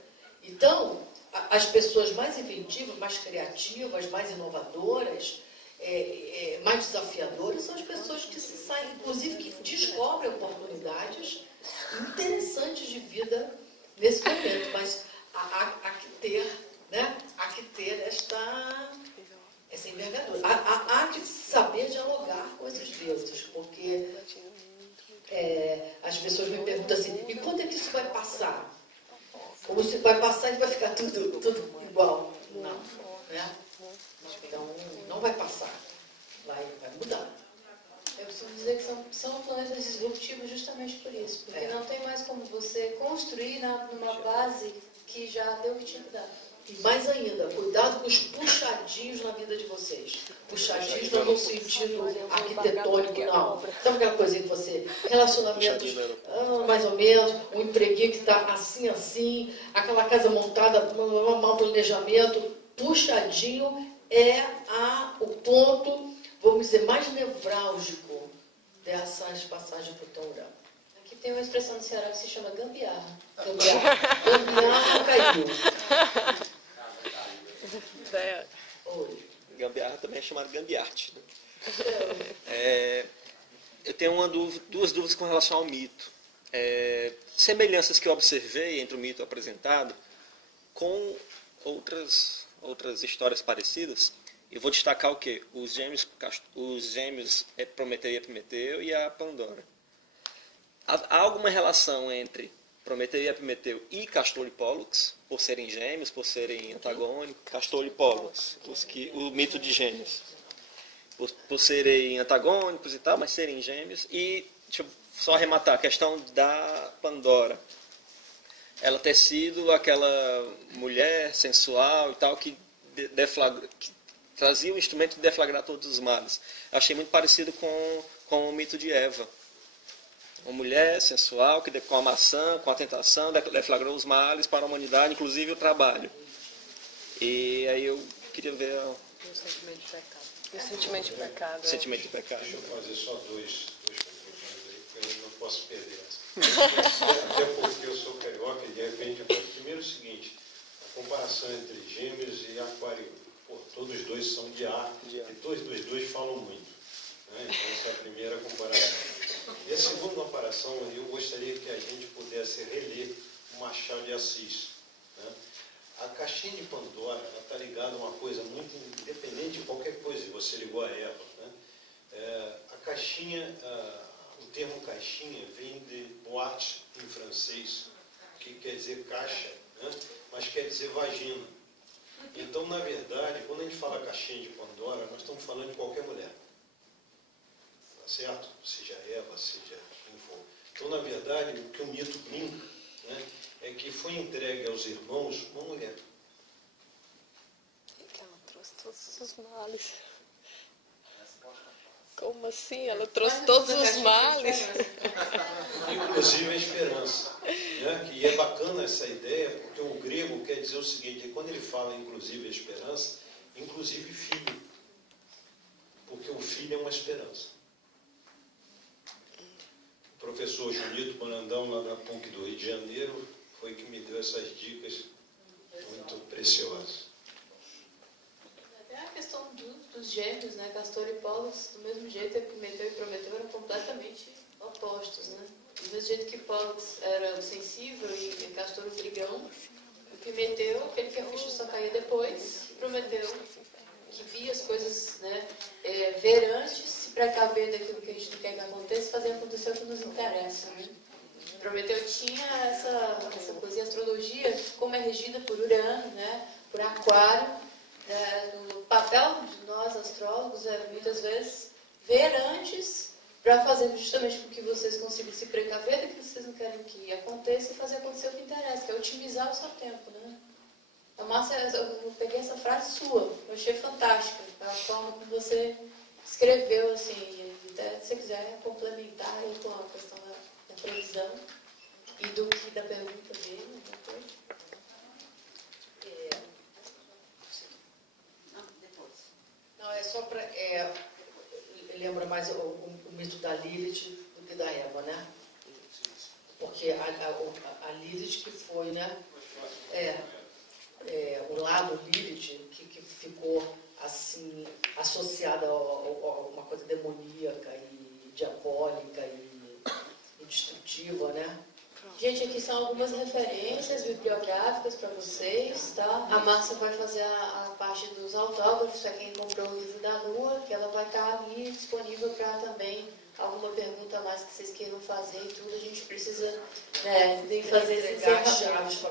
Então, as pessoas mais inventivas, mais criativas, mais inovadoras, mais desafiadoras, são as pessoas que se saem, inclusive que descobrem oportunidades interessantes de vida nesse momento. Mas há que ter, né? Há que ter essa envergadura. Há que saber dialogar com esses deuses, porque as pessoas me perguntam assim, e quando é que isso vai passar? Como se vai passar e vai ficar tudo igual? Não, né? Então, não vai passar. Vai mudar. Eu costumo dizer que são planetas disruptivos justamente por isso, porque não tem mais como você construir numa base que já deu o que tinha que dar. E mais ainda, cuidado com os puxadinhos na vida de vocês. Puxadinhos não no sentido arquitetônico, não. Sabe aquela coisinha que você... Relacionamentos, mais ou menos, um empreguinho que está assim, aquela casa montada, mau planejamento. Puxadinho é o ponto, vamos dizer, mais nevrálgico dessas passagens por Taurão. Aqui tem uma expressão do Ceará que se chama gambiarra. Gambiarra caiu. Gambiarra também é chamado gambiarte. Né? Eu tenho duas dúvidas com relação ao mito. Semelhanças que eu observei entre o mito apresentado com outras histórias parecidas. Eu vou destacar o quê? Os gêmeos Prometeu e Epimeteu e a Pandora. Há alguma relação entre Prometeu e Epimeteu e Castor e Pólux, por serem gêmeos, por serem antagônicos? Castor e Pólux, o mito de gêmeos. Por serem antagônicos e tal, mas serem gêmeos. E, deixa eu só arrematar, a questão da Pandora. Ela ter sido aquela mulher sensual e tal, que trazia o instrumento de deflagrar todos os males. Eu achei muito parecido com o mito de Eva. Uma mulher sensual que com a maçã, com a tentação, deflagrou os males para a humanidade, inclusive o trabalho. E aí eu queria ver o sentimento de pecado. O sentimento de pecado. Sentimento de pecado. Deixa eu fazer só duas conclusões aí, porque eu não posso perder essa. Até porque eu sou carioca e de repente eu falo. Primeiro o seguinte, a comparação entre Gêmeos e Aquário. Todos os dois são de ar, e todos os dois falam muito. Né? Então essa é a primeira comparação. E a segunda comparação, eu gostaria que a gente pudesse reler o Machado de Assis. Né? A caixinha de Pandora está ligada a uma coisa muito independente de qualquer coisa, você ligou a Eva. Né? A caixinha, o termo caixinha vem de boîte em francês, que quer dizer caixa, né? Mas quer dizer vagina. Então, na verdade, quando a gente fala caixinha de Pandora, nós estamos falando de qualquer mulher. Tá certo? Seja Eva, seja quem for. Então, na verdade, o que o mito brinca, né, é que foi entregue aos irmãos uma mulher. Ela trouxe todos os males. Como assim? Ela trouxe todos os males? Inclusive a esperança. Né? E é bacana essa ideia, porque o grego quer dizer o seguinte, quando ele fala inclusive a esperança, inclusive filho. Porque o filho é uma esperança. O professor Junito Bonandão, lá da PUC do Rio de Janeiro, foi que me deu essas dicas muito preciosas. Até a questão dos gêmeos, né? Castor e Pólux, do mesmo jeito, Epimeteu e Prometeu eram completamente opostos, né? Do mesmo jeito que Pólux era o sensível e Castor o brigão, Epimeteu, aquele que a ficha só caía depois, Prometeu, que via as coisas, né? Ver antes, se precaver daquilo que a gente não quer que aconteça, fazer acontecer o que nos interessa, né? Prometeu tinha essa coisa em astrologia, como é regida por Urano, né? Por Aquário. O papel de nós, astrólogos, é muitas vezes ver antes para fazer justamente com que vocês consigam se precaver do que vocês não querem que aconteça e fazer acontecer o que interessa, que é otimizar o seu tempo, né? A Márcia, eu peguei essa frase sua, eu achei fantástica, a forma como você escreveu, assim, e até se você quiser complementar aí com a questão da previsão e da pergunta dele, depois. Não, é só para... lembra mais o mito da Lilith do que da Eva, né? Porque a Lilith que foi, né? O lado Lilith que ficou assim associado a uma coisa demoníaca e diabólica e destrutiva, né? Gente, aqui são algumas referências bibliográficas para vocês, tá? A Márcia vai fazer a parte dos autógrafos para quem comprou o livro da Lua, que ela vai estar ali disponível para também alguma pergunta a mais que vocês queiram fazer e tudo. A gente precisa fazer esse entregar encerramento. chaves para